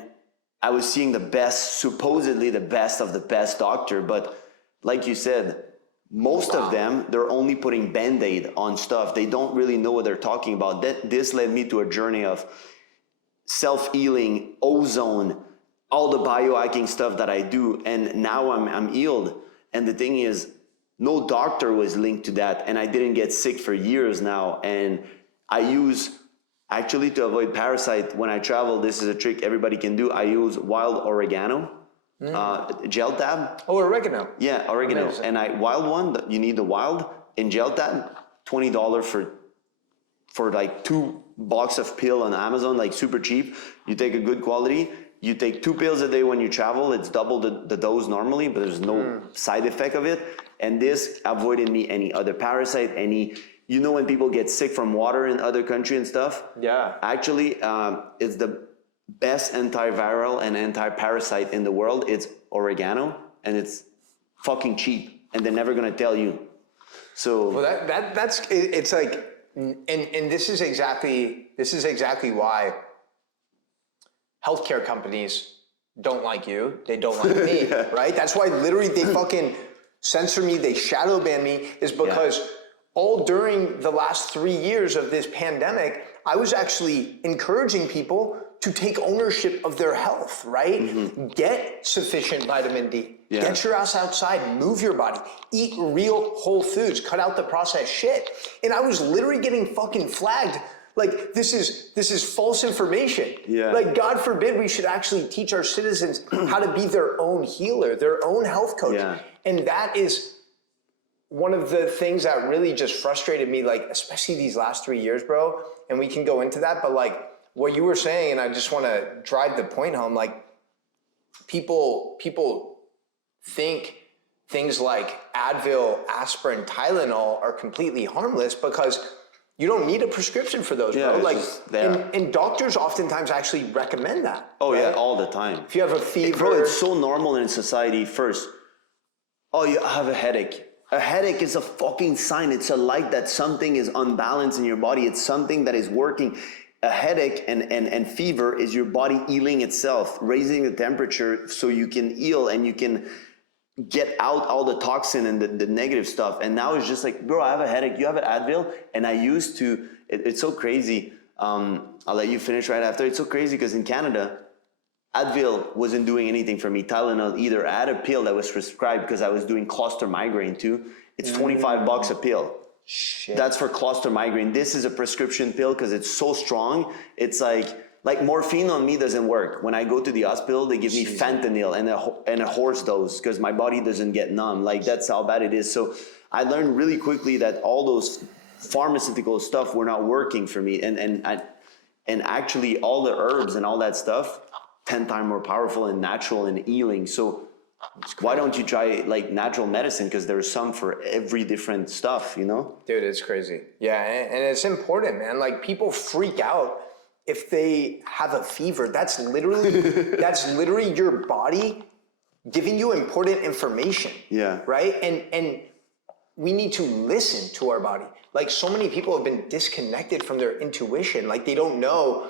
I was seeing the best, supposedly the best of the best doctor, but like you said, most of them, they're only putting Band-Aid on stuff. They don't really know what they're talking about. This led me to a journey of self-healing, ozone, all the biohacking stuff that I do, and now I'm healed. And the thing is, no doctor was linked to that, and I didn't get sick for years now. And I use, actually to avoid parasite, when I travel, this is a trick everybody can do. I use wild oregano, gel tab. Oh, oregano. Yeah, oregano. Amazing. And wild one, you need the wild, in gel tab, $20 for like 2 box of pill on Amazon, like super cheap. You take a good quality. You take 2 pills a day when you travel. It's double the dose normally, but there's no side effect of it. And this avoided me any other parasite, you know when people get sick from water in other countries and stuff? Yeah. Actually, it's the best antiviral and anti-parasite in the world. It's oregano, and it's fucking cheap, and they're never gonna tell you. So well, that's it's like, and this is exactly why healthcare companies don't like you. They don't like me, right? That's why literally they fucking censor me. They shadow ban me, is because all during the last 3 years of this pandemic, I was actually encouraging people to take ownership of their health, right? Get sufficient vitamin D. Get your ass outside, move your body, eat real whole foods, cut out the processed shit. And I was literally getting fucking flagged. Like, this is false information. Like, God forbid we should actually teach our citizens how to be their own healer, their own health coach. And that is one of the things that really just frustrated me, like, especially these last 3 years, bro. And we can go into that, but like what you were saying, and I just want to drive the point home, like people think things like Advil, aspirin, Tylenol are completely harmless because you don't need a prescription for those, bro. Like, and doctors oftentimes actually recommend that. Oh, right? yeah, all the time. If you have a fever. Bro, it's so normal in society first. Oh, you have a headache. A headache is a fucking sign. It's a light that something is unbalanced in your body. It's something that is working. A headache and fever is your body healing itself, raising the temperature so you can heal and you can get out all the toxin and the negative stuff. And now it's just like, bro, I have a headache. You have an Advil? And I used to, it's so crazy. I'll let you finish right after. It's so crazy because in Canada, Advil wasn't doing anything for me. Tylenol either. I had a pill that was prescribed because I was doing cluster migraine too. It's $25 a pill. Shit. That's for cluster migraine. This is a prescription pill because it's so strong. It's like morphine on me doesn't work. When I go to the hospital, they give me fentanyl and a horse dose because my body doesn't get numb. Like, that's how bad it is. So I learned really quickly that all those pharmaceutical stuff were not working for me. And actually all the herbs and all that stuff, 10 times more powerful and natural and healing. So why don't you try like natural medicine? Because there's some for every different stuff, you know? Dude, it's crazy. Yeah, and it's important, man. Like, people freak out if they have a fever. That's literally your body giving you important information. Right? And we need to listen to our body. Like, so many people have been disconnected from their intuition. Like, they don't know.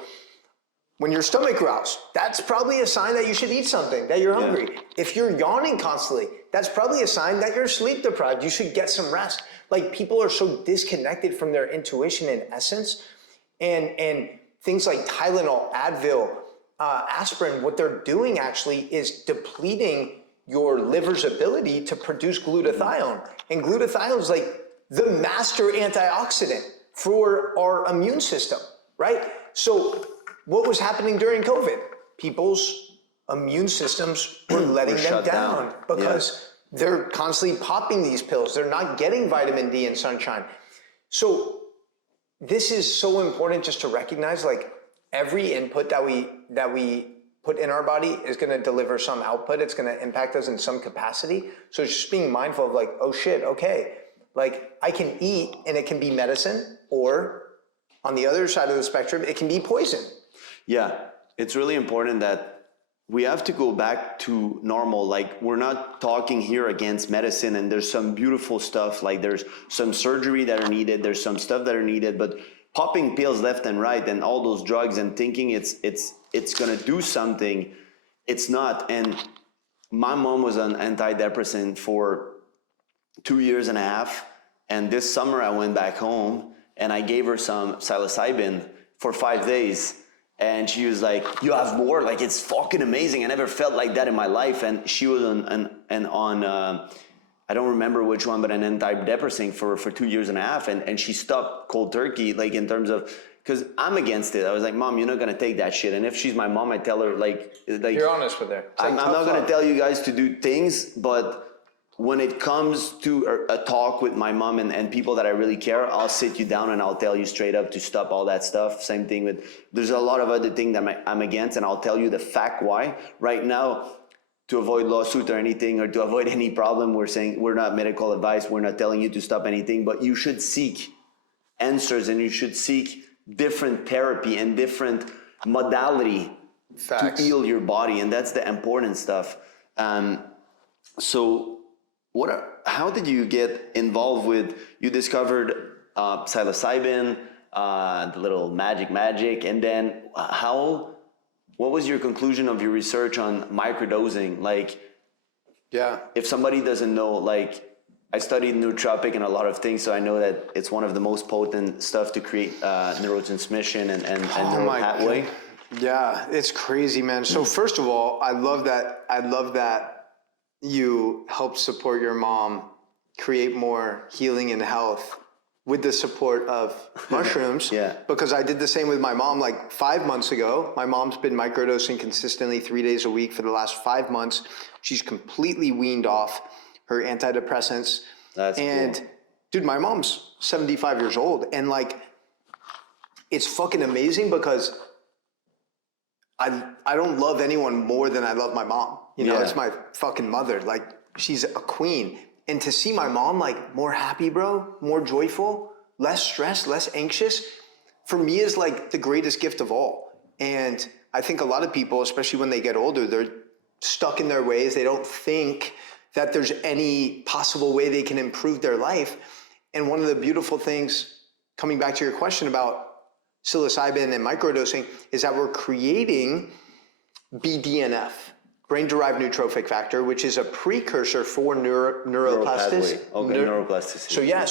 When your stomach growls, that's probably a sign that you should eat something, that you're hungry. If you're yawning constantly, that's probably a sign that you're sleep deprived. You should get some rest. Like, people are so disconnected from their intuition in essence. And things like Tylenol, Advil, aspirin, what they're doing actually is depleting your liver's ability to produce glutathione. And glutathione is like the master antioxidant for our immune system, right? So what was happening during COVID? People's immune systems were letting them down because they're constantly popping these pills. They're not getting vitamin D and sunshine. So this is so important just to recognize, like, every input that we put in our body is going to deliver some output. It's going to impact us in some capacity. So it's just being mindful of, like, oh shit, okay, like, I can eat and it can be medicine, or on the other side of the spectrum, it can be poison. Yeah, it's really important that we have to go back to normal. Like, we're not talking here against medicine, and there's some beautiful stuff. Like, there's some surgery that are needed. There's some stuff that are needed, but popping pills left and right and all those drugs and thinking it's going to do something, it's not. And my mom was on antidepressant for 2.5 years. And this summer I went back home and I gave her some psilocybin for 5 days. And she was like, you have more? Like, it's fucking amazing. I never felt like that in my life. And she was on I don't remember which one, but an antidepressant for 2.5 years. And she stopped cold turkey, like in terms of, because I'm against it. I was like, Mom, you're not going to take that shit. And if she's my mom, I tell her like you're honest with her. I'm not going to tell you guys to do things, but when it comes to a talk with my mom and people that I really care, I'll sit you down and I'll tell you straight up to stop all that stuff. Same thing with, there's a lot of other things that I'm against, and I'll tell you the fact why. Right now, to avoid lawsuit or anything, or to avoid any problem, we're saying we're not medical advice, we're not telling you to stop anything, but you should seek answers and you should seek different therapy and different modality to heal your body, and that's the important stuff. So how did you get involved with, you discovered psilocybin, the little magic, and then what was your conclusion of your research on microdosing? Like, if somebody doesn't know, like, I studied nootropic and a lot of things, so I know that it's one of the most potent stuff to create neurotransmission and neural pathway. Yeah, it's crazy, man. So first of all, I love that you helped support your mom create more healing and health with the support of mushrooms. Yeah. Because I did the same with my mom like 5 months ago. My mom's been microdosing consistently 3 days a week for the last 5 months. She's completely weaned off her antidepressants. That's cool. Dude, my mom's 75 years old, and like, it's fucking amazing because I don't love anyone more than I love my mom. You know, it's my fucking mother. Like, she's a queen. And to see my mom like more happy, bro, more joyful, less stressed, less anxious, for me is like the greatest gift of all. And I think a lot of people, especially when they get older, they're stuck in their ways. They don't think that there's any possible way they can improve their life. And one of the beautiful things, coming back to your question about psilocybin and microdosing, is that we're creating BDNF, brain-derived neurotrophic factor, which is a precursor for neuroplasticity. Neuroplasticity.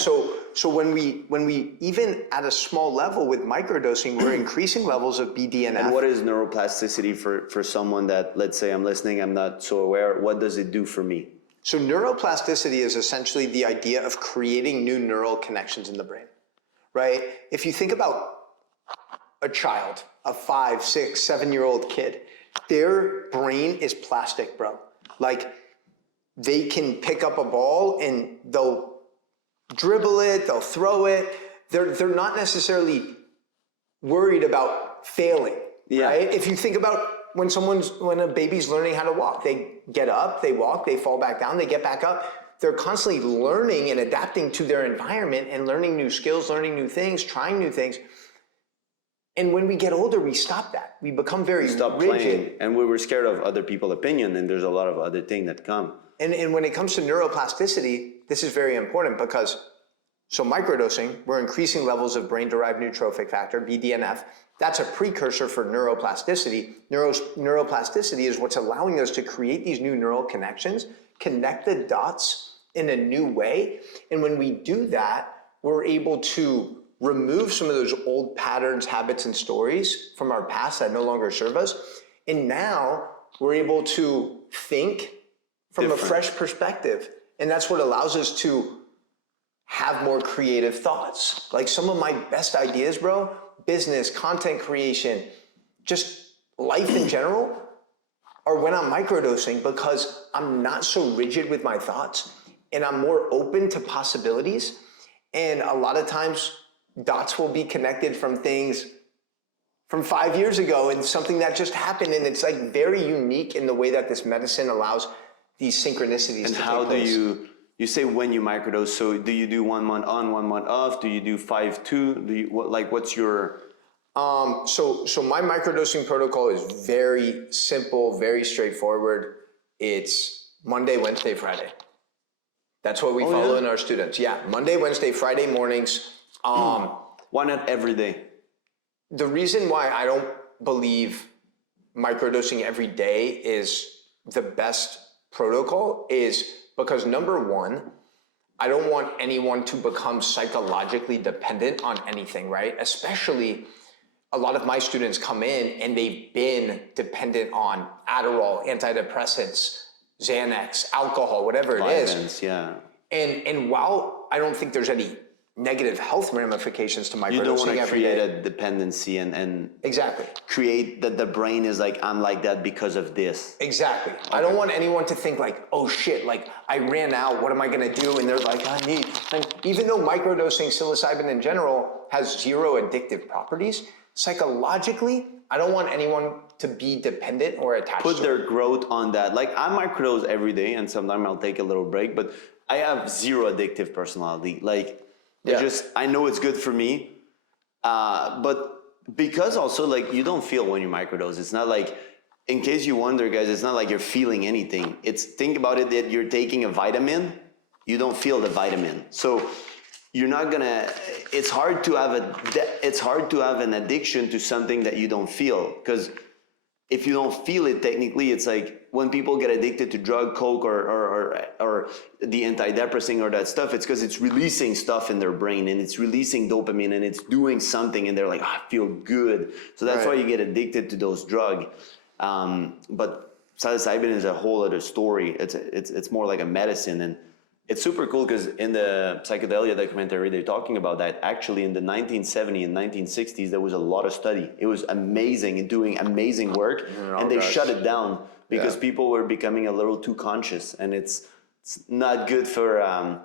So when we even at a small level with microdosing, we're increasing levels of BDNF. And what is neuroplasticity for someone that, let's say I'm listening, I'm not so aware, what does it do for me? So neuroplasticity is essentially the idea of creating new neural connections in the brain, right? If you think about a child, a 5, 6, 7-year-old kid, their brain is plastic, bro. Like, they can pick up a ball and they'll dribble it, they'll throw it. They're not necessarily worried about failing, right? If you think about when a baby's learning how to walk, they get up, they walk, they fall back down, they get back up. They're constantly learning and adapting to their environment and learning new skills, learning new things, trying new things. And when we get older, we stop that. We become very rigid. Playing, and we were scared of other people's opinion, and there's a lot of other things that come. And when it comes to neuroplasticity, this is very important because, so microdosing, we're increasing levels of brain-derived neurotrophic factor, BDNF. That's a precursor for neuroplasticity. Neuroplasticity is what's allowing us to create these new neural connections, connect the dots in a new way. And when we do that, we're able to remove some of those old patterns, habits, and stories from our past that no longer serve us. And now we're able to think from a fresh perspective. And that's what allows us to have more creative thoughts. Like, some of my best ideas, bro, business, content creation, just life in general, are when I'm microdosing, because I'm not so rigid with my thoughts and I'm more open to possibilities. And a lot of times dots will be connected from things from 5 years ago and something that just happened. And it's like very unique in the way that this medicine allows these synchronicities to take place. And how do you say when you microdose, so do you do 1 month on, 1 month off? Do you do 5-2? What's your... So my microdosing protocol is very simple, very straightforward. It's Monday, Wednesday, Friday. That's what we follow in our students. Yeah, Monday, Wednesday, Friday mornings. Why not every day? The reason why I don't believe microdosing every day is the best protocol is because number one, I don't want anyone to become psychologically dependent on anything, right? Especially a lot of my students come in and they've been dependent on Adderall, antidepressants, Xanax, alcohol, whatever it is. Violence, yeah. And while I don't think there's any negative health ramifications to microdosing You don't want to every create day. a dependency and Exactly. create that the brain is like, I'm like that because of this. Exactly. I don't want anyone to think like, oh shit, like I ran out, what am I gonna do? And they're like, I need, and even though microdosing psilocybin in general has zero addictive properties, psychologically, I don't want anyone to be dependent or attached Put to their it. growth on that. Like I microdose every day and sometimes I'll take a little break, but I have zero addictive personality. Like I know it's good for me. But because also like you don't feel when you microdose. It's not like, in case you wonder guys, it's not like you're feeling anything. It's, think about it that you're taking a vitamin, you don't feel the vitamin. So you're not gonna, it's hard to have an addiction to something that you don't feel. Because if you don't feel it, technically, it's like when people get addicted to drug, coke, or the antidepressant or that stuff, it's because it's releasing stuff in their brain and it's releasing dopamine and it's doing something and they're like, I feel good. So that's why you get addicted to those drugs. But psilocybin is a whole other story. It's more like a medicine, and it's super cool because in the psychedelia documentary, they're talking about that. Actually, in the 1970s and 1960s, there was a lot of study. It was amazing and doing amazing work, and they shut it down because people were becoming a little too conscious, and it's not good for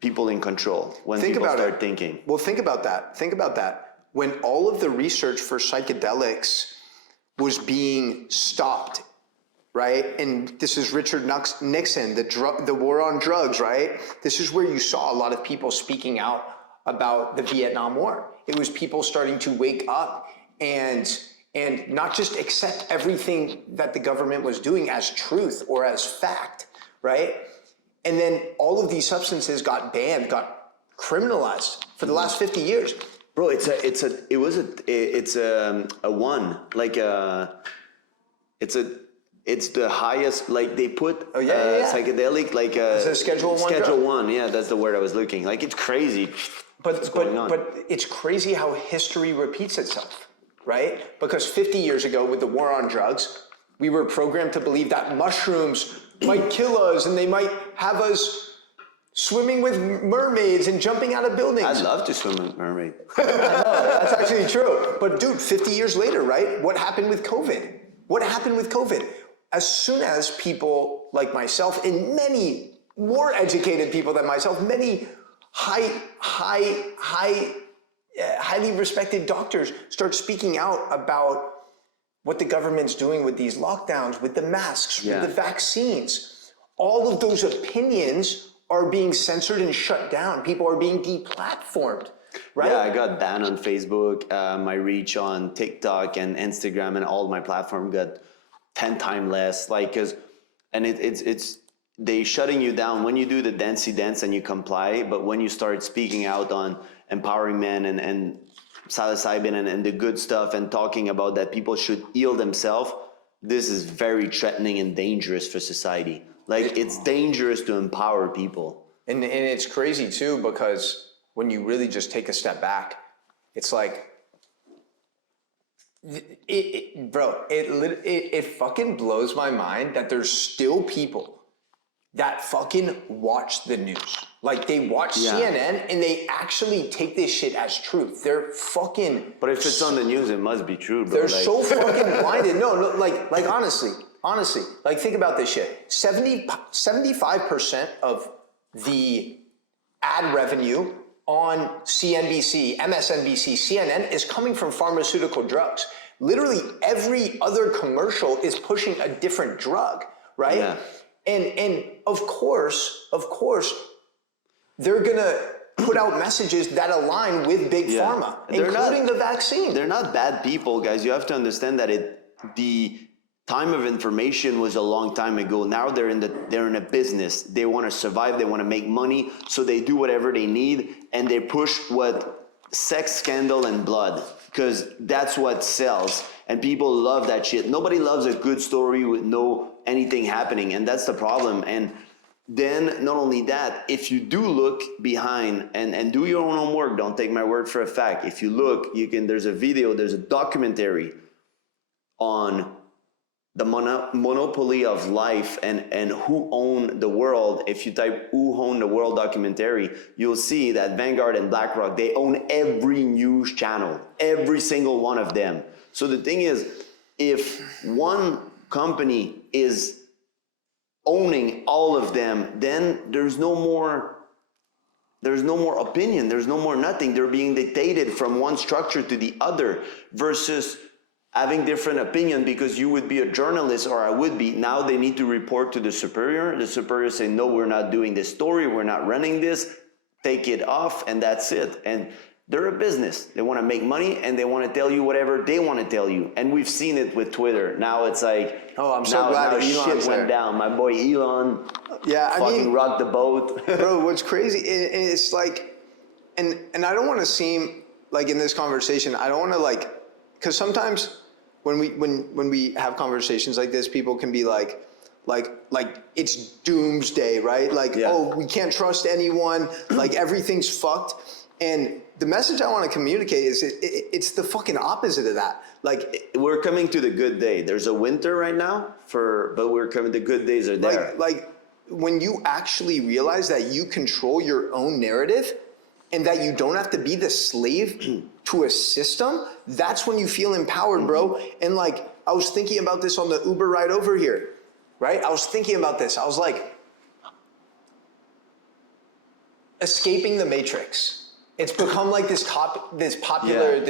people in control when people start thinking. Well, think about that. Think about that. When all of the research for psychedelics was being stopped, right? And this is Richard Nixon, the war on drugs, right? This is where you saw a lot of people speaking out about the Vietnam War. It was people starting to wake up and not just accept everything that the government was doing as truth or as fact, right? And then all of these substances got banned, got criminalized for the last 50 years. Bro, it's the highest, like they put psychedelic, like it's a Schedule 1 Schedule drug. 1, yeah, that's the word I was looking. Like it's crazy. But it's crazy how history repeats itself, right? Because 50 years ago with the war on drugs, we were programmed to believe that mushrooms might kill us and they might have us swimming with mermaids and jumping out of buildings. I'd love to swim with mermaid. I know, that's actually true. But dude, 50 years later, right? What happened with COVID? What happened with COVID? As soon as people like myself and many more educated people than myself, many highly respected doctors start speaking out about what the government's doing with these lockdowns, with the masks, with the vaccines, all of those opinions are being censored and shut down. People are being deplatformed, right? Yeah, I got banned on Facebook. My reach on TikTok and Instagram and all my platform got 10 times less. Like, it's they shutting you down when you do the dancey dance and you comply. But when you start speaking out on empowering men and psilocybin and the good stuff and talking about that people should heal themselves, this is very threatening and dangerous for society. Like, it's dangerous to empower people. And it's crazy too, because when you really just take a step back, it's like, it fucking blows my mind that there's still people that fucking watch the news. Like, they watch CNN and they actually take this shit as truth. They're fucking... But if it's on the news, it must be true, bro. They're so fucking blinded. No, like honestly, like think about this shit. 75% of the ad revenue on CNBC, MSNBC, CNN is coming from pharmaceutical drugs. Literally every other commercial is pushing a different drug, right? Yeah. And of course, they're gonna put out messages that align with big pharma, including the vaccine. They're not bad people, guys. You have to understand that the time of information was a long time ago. Now they're in a business. They want to survive. They want to make money. So they do whatever they need, and they push what sex, scandal, and blood. because that's what sells, and people love that shit. Nobody loves a good story with no anything happening, and that's the problem. And then not only that, if you do look behind and do your own homework, don't take my word for a fact. If you look, you can, there's a video, there's a documentary on the monopoly of life and who owned the world. If you type who owned the world documentary, you'll see that Vanguard and BlackRock, they own every news channel, every single one of them. So the thing is, if one company is owning all of them, then there's no more opinion, there's no more nothing. They're being dictated from one structure to the other, versus having different opinion because you would be a journalist or I would be. Now they need to report to the superior. The superior say, no, we're not doing this story, we're not running this, take it off, and that's it. And they're a business. They want to make money and they want to tell you whatever they want to tell you. And we've seen it with Twitter. Now it's like, oh, I'm so glad Elon's shit went down. My boy Elon fucking rocked the boat. Bro, what's crazy, it's like, and I don't want to seem like in this conversation, I don't want to like, because sometimes when we have conversations like this, people can be like it's doomsday, right? Like, oh, we can't trust anyone, like everything's fucked. And the message I want to communicate is it's the fucking opposite of that. Like, we're coming to the good day. There's a winter right now, but we're coming. The good days are there. Like when you actually realize that you control your own narrative, and that you don't have to be the slave to a system, that's when you feel empowered, bro. And like, I was thinking about this on the Uber ride over here, right? I was thinking about this. I was like, escaping the matrix. It's become like this popular,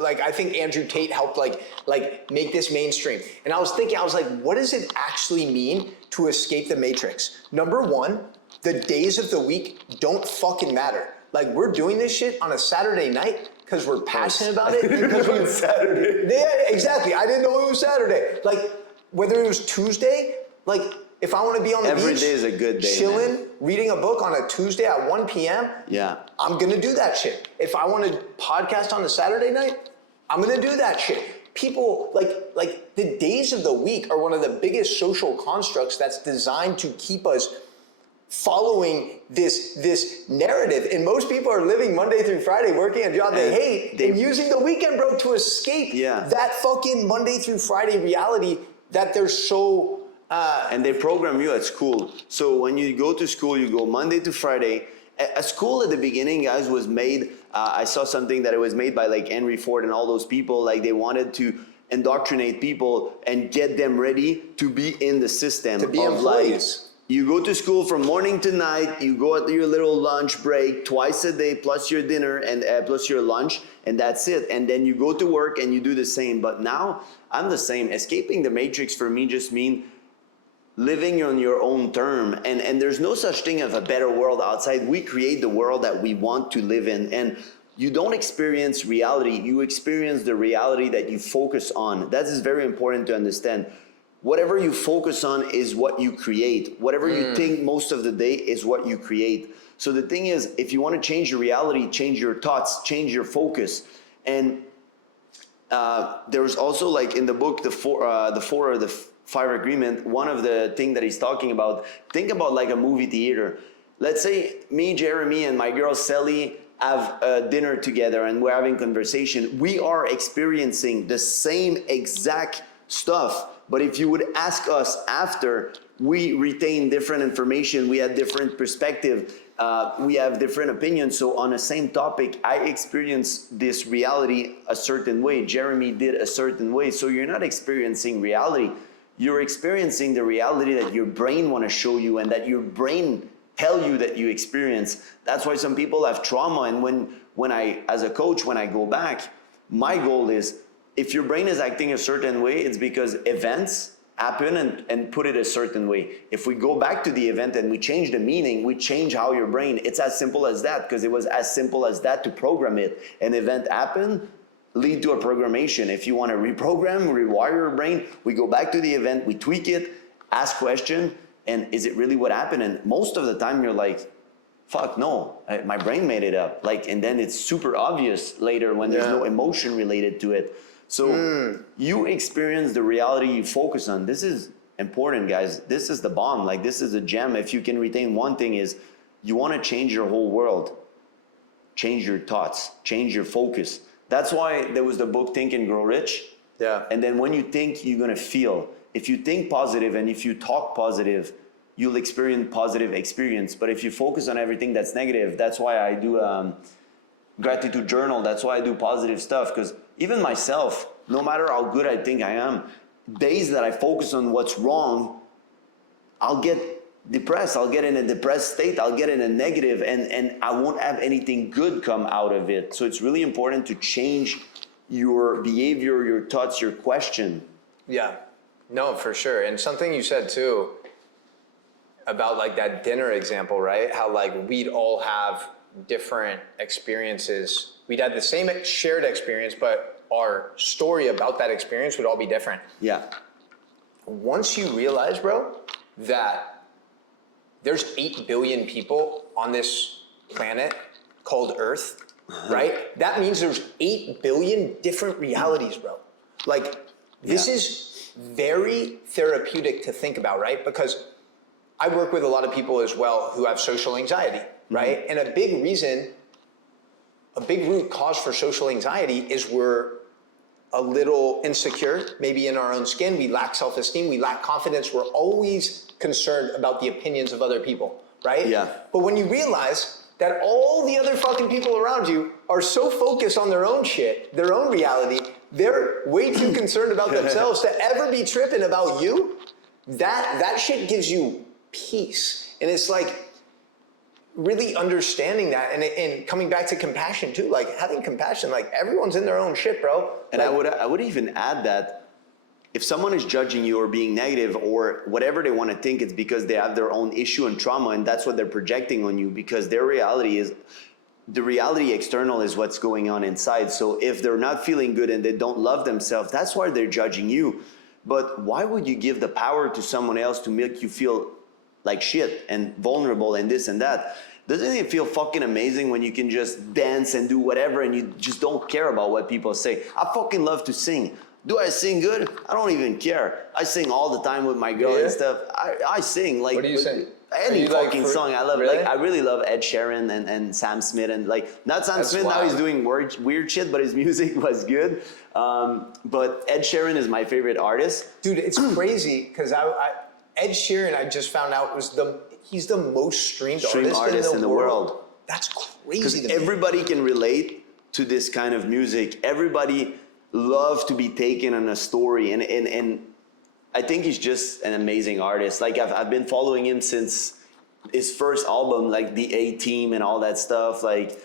like, I think Andrew Tate helped like make this mainstream. And I was thinking, I was like, what does it actually mean to escape the matrix? Number one, the days of the week don't fucking matter. Like, we're doing this shit on a Saturday night because we're passionate about it. Because we Saturday. Yeah, exactly. I didn't know it was Saturday. Like, whether it was Tuesday, like, if I want to be on the beach, every day is a good day, chilling, man. Reading a book on a Tuesday at 1 p.m., I'm going to do that shit. If I want to podcast on a Saturday night, I'm going to do that shit. People, like the days of the week are one of the biggest social constructs that's designed to keep us following this narrative. And most people are living Monday through Friday, working a job they hate, and using the weekend, bro, to escape that fucking Monday through Friday reality that they're so... and they program you at school. So when you go to school, you go Monday to Friday. A school at the beginning, guys, was made, I saw something that it was made by like Henry Ford and all those people, like they wanted to indoctrinate people and get them ready to be in the system. To be employees. You go to school from morning to night, you go at your little lunch break twice a day, plus your dinner and plus your lunch, and that's it. And then you go to work and you do the same. But now I'm the same. Escaping the matrix for me just means living on your own term. And there's no such thing as a better world outside. We create the world that we want to live in. And you don't experience reality. You experience the reality that you focus on. That is very important to understand. Whatever you focus on is what you create. Whatever you think most of the day is what you create. So the thing is, if you want to change your reality, change your thoughts, change your focus. And there's also, like in the book, the four or the five agreement, one of the things that he's talking about, think about like a movie theater. Let's say me, Jeremy, and my girl Sally have a dinner together and we're having conversation. We are experiencing the same exact stuff. But if you would ask us after, we retain different information, we have different perspective, we have different opinions. So on the same topic, I experience this reality a certain way, Jeremy did a certain way. So you're not experiencing reality, you're experiencing the reality that your brain want to show you and that your brain tell you that you experience. That's why some people have trauma. And when I, as a coach, when I go back, my goal is, if your brain is acting a certain way, it's because events happen and put it a certain way. If we go back to the event and we change the meaning, we change how your brain, it's as simple as that, because it was as simple as that to program it. An event happened, lead to a programmation. If you want to reprogram, rewire your brain, we go back to the event, we tweak it, ask question, and is it really what happened? And most of the time you're like, fuck no, my brain made it up. Like, and then it's super obvious later when there's no emotion related to it. So you experience the reality you focus on. This is important, guys. This is the bomb. Like, this is a gem. If you can retain one thing, is you want to change your whole world. Change your thoughts, change your focus. That's why there was the book Think and Grow Rich. Yeah. And then when you think, you're going to feel. If you think positive and if you talk positive, you'll experience positive experience. But if you focus on everything that's negative, that's why I do gratitude journal. That's why I do positive stuff. Because even myself, no matter how good I think I am, days that I focus on what's wrong, I'll get depressed. I'll get in a depressed state. I'll get in a negative, and I won't have anything good come out of it. So it's really important to change your behavior, your thoughts, your question. Yeah, no, for sure. And something you said too about like that dinner example, right? How like we'd all have different experiences. We'd have the same shared experience, but our story about that experience would all be different. Yeah. Once you realize, bro, that there's 8 billion people on this planet called Earth, right? That means there's 8 billion different realities, bro. Like, this is very therapeutic to think about, right? Because I work with a lot of people as well who have social anxiety, right? And a big reason, a big root cause for social anxiety is we're a little insecure, maybe in our own skin. We lack self-esteem, we lack confidence. We're always concerned about the opinions of other people, right? Yeah. But when you realize that all the other fucking people around you are so focused on their own shit, their own reality, they're way too concerned about themselves to ever be tripping about you, that shit gives you peace. And it's like really understanding that and coming back to compassion too, like having compassion, like everyone's in their own shit, bro. And like, I would even add that if someone is judging you or being negative or whatever they want to think, it's because they have their own issue and trauma, and that's what they're projecting on you, because their reality is, the reality external is what's going on inside. So if they're not feeling good and they don't love themselves, that's why they're judging you. But why would you give the power to someone else to make you feel like shit and vulnerable and this and that? Doesn't it feel fucking amazing when you can just dance and do whatever and you just don't care about what people say? I fucking love to sing. Do I sing good? I don't even care. I sing all the time with my girl and stuff. I sing like. What do you sing? Any fucking like song. I love. really? Like, I really love Ed Sheeran and Sam Smith, and like, not Sam That's Smith, now wild. he's doing weird shit, but his music was good. But Ed Sheeran is my favorite artist. dude, it's crazy because Ed Sheeran, I just found out he's the most streamed artist in the world. That's crazy Because to me. everybody can relate to this kind of music. Everybody loves to be taken on a story, and I think he's just an amazing artist. Like, I've been following him since his first album, like the A-Team and all that stuff. Like,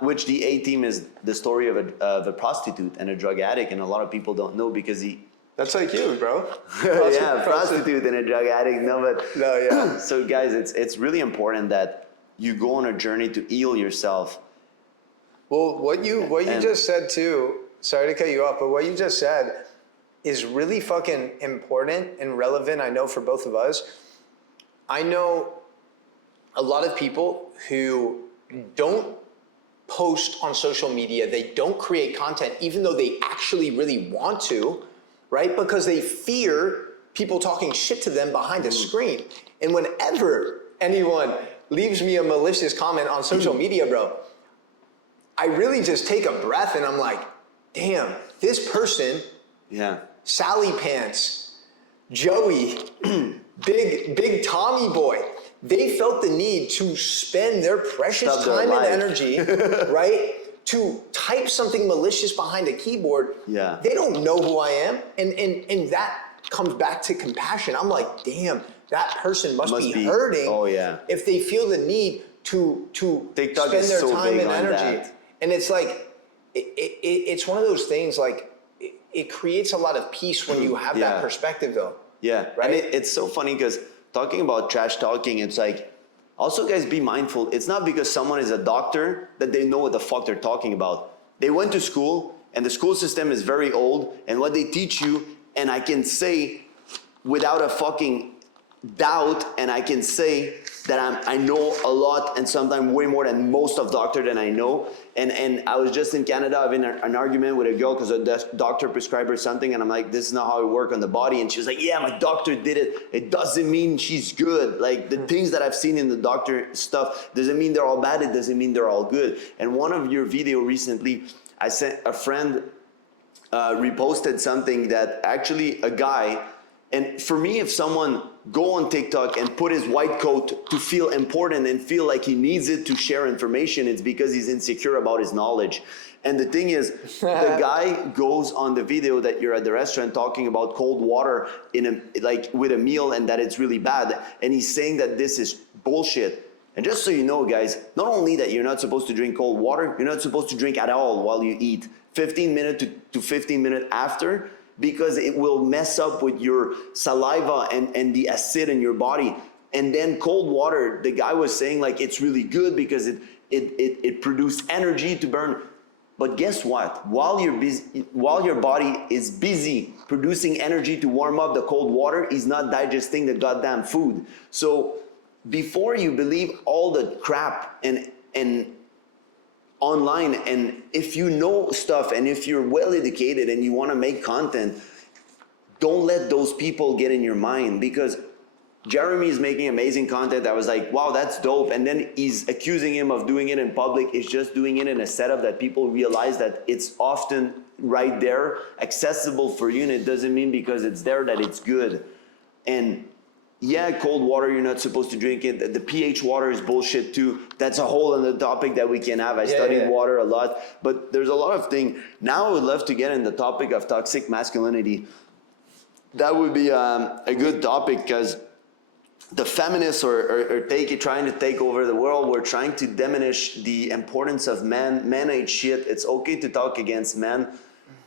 which the A-Team is the story of a prostitute and a drug addict, and a lot of people don't know because he. That's like you, bro. Yeah, prostitute and a drug addict. No, but No, yeah. So guys, it's really important that you go on a journey to heal yourself. Well, what you just said too, sorry to cut you off, but what you just said is really fucking important and relevant, I know, for both of us. I know a lot of people who don't post on social media, they don't create content, even though they actually really want to, right? Because they fear people talking shit to them behind a screen. And whenever anyone leaves me a malicious comment on social media, bro, I really just take a breath and I'm like, damn, this person, Yeah. Sally Pants, Joey, big Tommy boy, they felt the need to spend their precious Stop their time and life. energy, right, to type something malicious behind a keyboard. Yeah. They don't know who I am. And that comes back to compassion. I'm like, damn, that person must be hurting. Oh, yeah. If they feel the need to TikTok spend is their so time big and on energy. that. And it's like, it's one of those things, like, it creates a lot of peace when you have Yeah. that perspective, though. Yeah, Right? and it's so funny because talking about trash talking, it's like, also guys, be mindful. It's not because someone is a doctor that they know what the fuck they're talking about. They went to school, and the school system is very old, and what they teach you, and I can say without a fucking doubt, and I can say that I know a lot, and sometimes way more than most of doctor than I know. And I was just in Canada having an argument with a girl because a doctor prescribed her something, and I'm like, this is not how it works on the body. And she was like, yeah, my doctor did it. It doesn't mean she's good. Like the things that I've seen in the doctor stuff doesn't mean they're all bad. It doesn't mean they're all good. And one of your video recently, I sent a friend reposted something that actually a guy, and for me, if someone go on TikTok and put his white coat to feel important and feel like he needs it to share information, it's because he's insecure about his knowledge. And the thing is, the guy goes on the video that you're at the restaurant talking about cold water with a meal and that it's really bad. And he's saying that this is bullshit. And just so you know, guys, not only that you're not supposed to drink cold water, you're not supposed to drink at all while you eat. 15 minutes to 15 minutes after, because it will mess up with your saliva and the acid in your body. And then cold water, the guy was saying like it's really good because it produces energy to burn. But guess what? While your body is busy producing energy to warm up the cold water, he's not digesting the goddamn food. So before you believe all the crap and online, and if you know stuff and if you're well educated and you want to make content, don't let those people get in your mind, because Jeremy is making amazing content. I was like, wow, that's dope. And then he's accusing him of doing it in public. He's just doing it in a setup that people realize that it's often right there, accessible for you. And it doesn't mean because it's there that it's good. And yeah, cold water, you're not supposed to drink it. The pH water is bullshit too. That's a whole other topic that we can have. I studied water a lot, but there's a lot of things. Now I would love to get in the topic of toxic masculinity. That would be a good topic, because the feminists are trying to take over the world. We're trying to diminish the importance of men. Men ain't shit. It's okay to talk against men.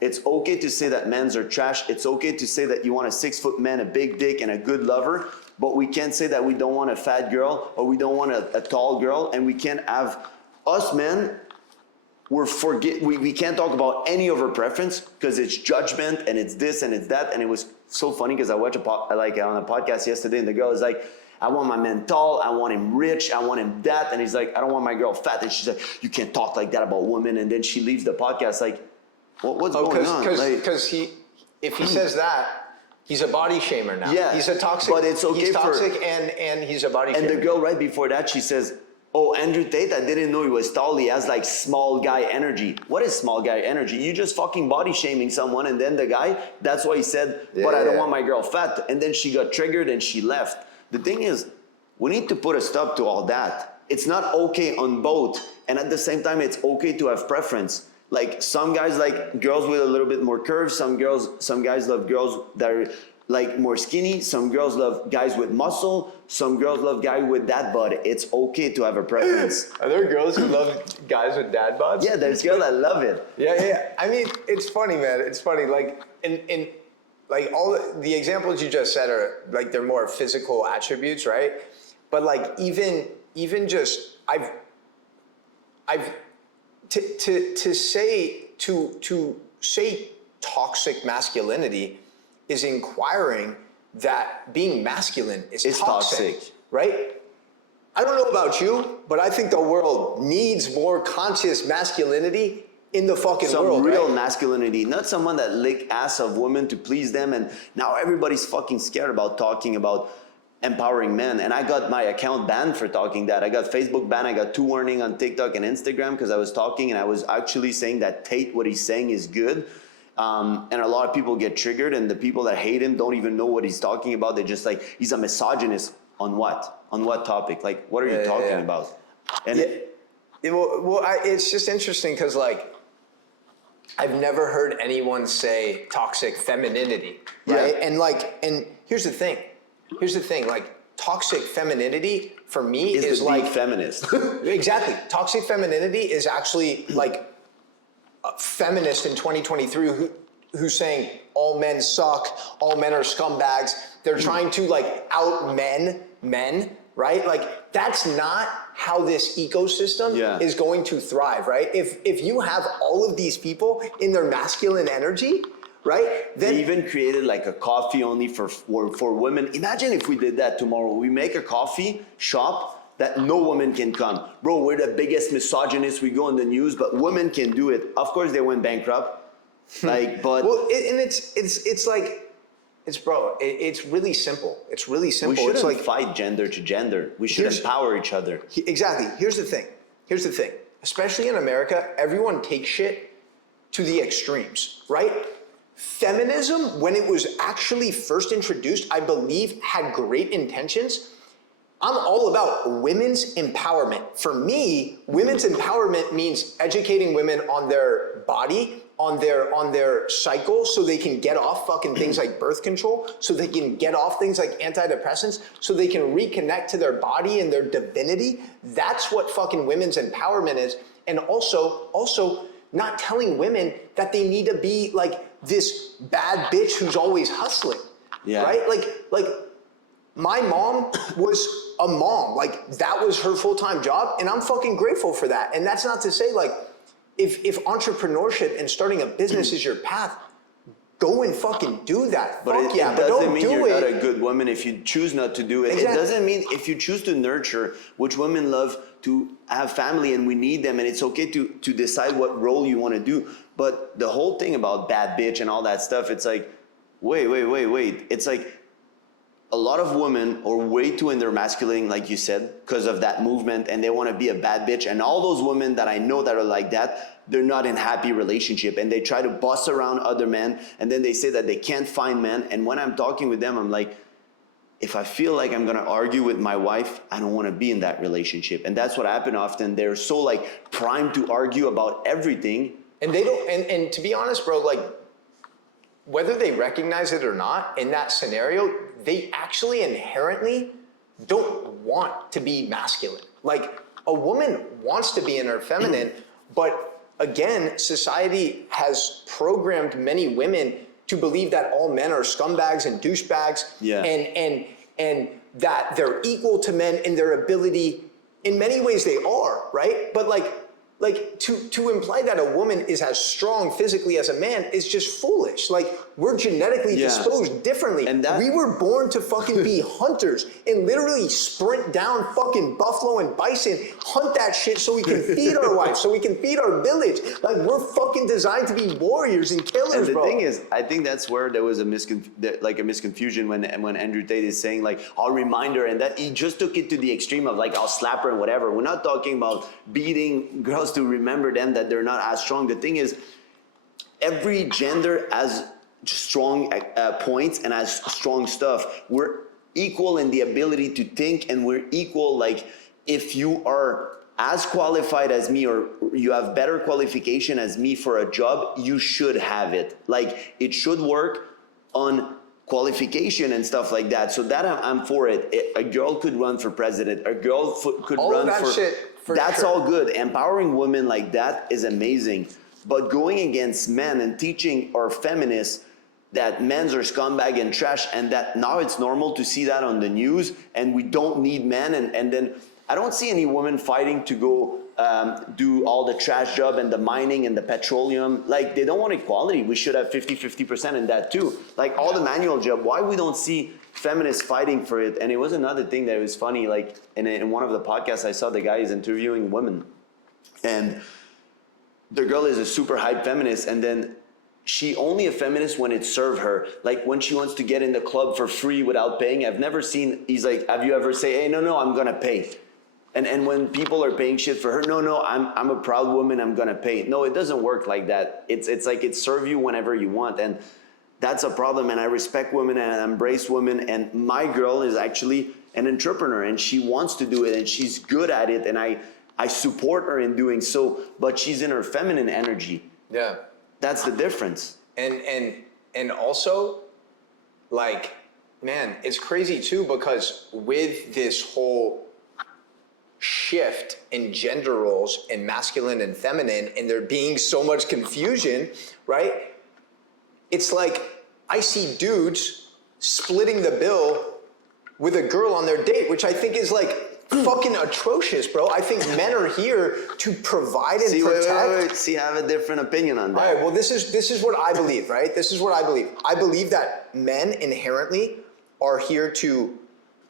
It's okay to say that men's are trash. It's okay to say that you want a 6-foot man, a big dick, and a good lover. But we can't say that we don't want a fat girl or we don't want a tall girl. And we can't have us men. We can't talk about any of our preference because it's judgment and it's this and it's that. And it was so funny because I watched on a podcast yesterday, and the girl is like, I want my man tall, I want him rich, I want him that. And he's like, I don't want my girl fat. And she's like, you can't talk like that about women. And then she leaves the podcast like, what's going on? Because if he says that, he's a body shamer now. Yeah, he's a toxic. But it's okay. He's toxic and he's a body shamer. And the girl right before that, she says, oh, Andrew Tate, I didn't know he was tall. He has like small guy energy. What is small guy energy? You just fucking body shaming someone, and then the guy, that's why he said, but I don't want my girl fat. And then she got triggered and she left. The thing is, we need to put a stop to all that. It's not okay on both. And at the same time, it's okay to have preference. Like some guys like girls with a little bit more curves. Some guys love girls that are like more skinny. Some girls love guys with muscle. Some girls love guys with dad bod. It's okay to have a preference. Are there girls who love guys with dad bods? Yeah, there's girls that love it. Yeah. I mean, it's funny, man. It's funny. Like, in like all the examples you just said are like they're more physical attributes, right? But like even just to say toxic masculinity is inquiring that being masculine is toxic, right? I don't know about you, but I think the world needs more conscious masculinity in the fucking world. Some real masculinity, not someone that lick ass of women to please them. And now everybody's fucking scared about talking about empowering men. And I got my account banned for talking that. I got Facebook banned. I got 2 warnings on TikTok and Instagram because I was talking and I was actually saying that Tate, what he's saying is good. And a lot of people get triggered, and the people that hate him don't even know what he's talking about. They're just like, he's a misogynist on what? On what topic? Like, what are you talking about? And it's just interesting because like, I've never heard anyone say toxic femininity, right? Yeah. And here's the thing, like toxic femininity for me is like feminist. Exactly. Toxic femininity is actually like a feminist in 2023 who's saying all men suck, all men are scumbags. They're trying to like out men, right? Like that's not how this ecosystem is going to thrive, right? If you have all of these people in their masculine energy, right? Then They even created like a coffee only for women. Imagine if we did that tomorrow. We make a coffee shop that no woman can come. Bro, we're the biggest misogynists. We go in the news, but women can do it. Of course, they went bankrupt. Like, but well, it's like, it's really simple. It's really simple. we shouldn't it's like, fight gender to gender. We should empower each other. Exactly. Here's the thing. Especially in America, everyone takes shit to the extremes, right? Feminism, when it was actually first introduced, I believe had great intentions. I'm all about women's empowerment. For me, women's empowerment means educating women on their body, on their cycle, so they can get off fucking things like birth control, so they can get off things like antidepressants, so they can reconnect to their body and their divinity. That's what fucking women's empowerment is. And also not telling women that they need to be like this bad bitch who's always hustling. Yeah. Right? Like my mom was a mom. Like, that was her full-time job, and I'm fucking grateful for that. And that's not to say, like, if entrepreneurship and starting a business is your path, go and fucking do that. But Fuck yeah, it but doesn't don't mean do you're it. not a good woman if you choose not to do it. Exactly. It doesn't mean if you choose to nurture, which women love to have family and we need them, and it's okay to decide what role you want to do. But the whole thing about bad bitch and all that stuff, it's like, wait. It's like, a lot of women are way too in their masculine, like you said, because of that movement, and they want to be a bad bitch. And all those women that I know that are like that, they're not in happy relationship, and they try to boss around other men, and then they say that they can't find men. And when I'm talking with them, I'm like, if I feel like I'm gonna argue with my wife, I don't want to be in that relationship. And that's what happened often. They're so like primed to argue about everything. And they don't, and to be honest, bro, like, whether they recognize it or not, in that scenario, they actually inherently don't want to be masculine. Like, a woman wants to be in her feminine, but again, society has programmed many women to believe that all men are scumbags and douchebags, Yeah. and that they're equal to men in their ability. In many ways they are, right? But like to imply that a woman is as strong physically as a man is just foolish. Like, we're genetically disposed differently. And that, we were born to fucking be hunters and literally sprint down fucking buffalo and bison, hunt that shit so we can feed our wives, so we can feed our village. Like, we're fucking designed to be warriors and killers, and the bro. thing is, I think that's where there was a misconfusion when Andrew Tate is saying like, I'll remind her, and that he just took it to the extreme of like, I'll slap her and whatever. We're not talking about beating girls to remember them that they're not as strong. The thing is, every gender has strong points and has strong stuff. We're equal in the ability to think, and we're equal. Like, if you are as qualified as me, or you have better qualification as me for a job, you should have it. Like, it should work on qualification and stuff like that. So that I'm for it. A girl could run for president. A girl could All run of that for shit, for that's sure. all good. Empowering women like that is amazing. But going against men and teaching our feminists that men's are scumbag and trash, and that now it's normal to see that on the news, and we don't need men, and then I don't see any women fighting to go do all the trash job and the mining and the petroleum. Like, they don't want equality. We should have 50% in that too. Like, all the manual job, why we don't see feminists fighting for it? And it was another thing that was funny, like in one of the podcasts I saw, the guy is interviewing women, and the girl is a super hype feminist, and then she only a feminist when it served her. Like, when she wants to get in the club for free without paying. I've never seen, he's like, have you ever say, hey, no, I'm gonna pay. And when people are paying shit for her, no, I'm a proud woman, I'm gonna pay. No, it doesn't work like that. It's like it serves you whenever you want, and that's a problem. And I respect women and I embrace women, and my girl is actually an entrepreneur, and she wants to do it, and she's good at it, and I support her in doing so, but she's in her feminine energy. Yeah. That's the difference. And also, like, man, it's crazy too, because with this whole shift in gender roles and masculine and feminine, and there being so much confusion, right? It's like, I see dudes splitting the bill with a girl on their date, which I think is like fucking atrocious, bro. I think men are here to provide and protect. Wait. See, I have a different opinion on that. All right, well, this is what I believe, right? This is what I believe. I believe that men inherently are here to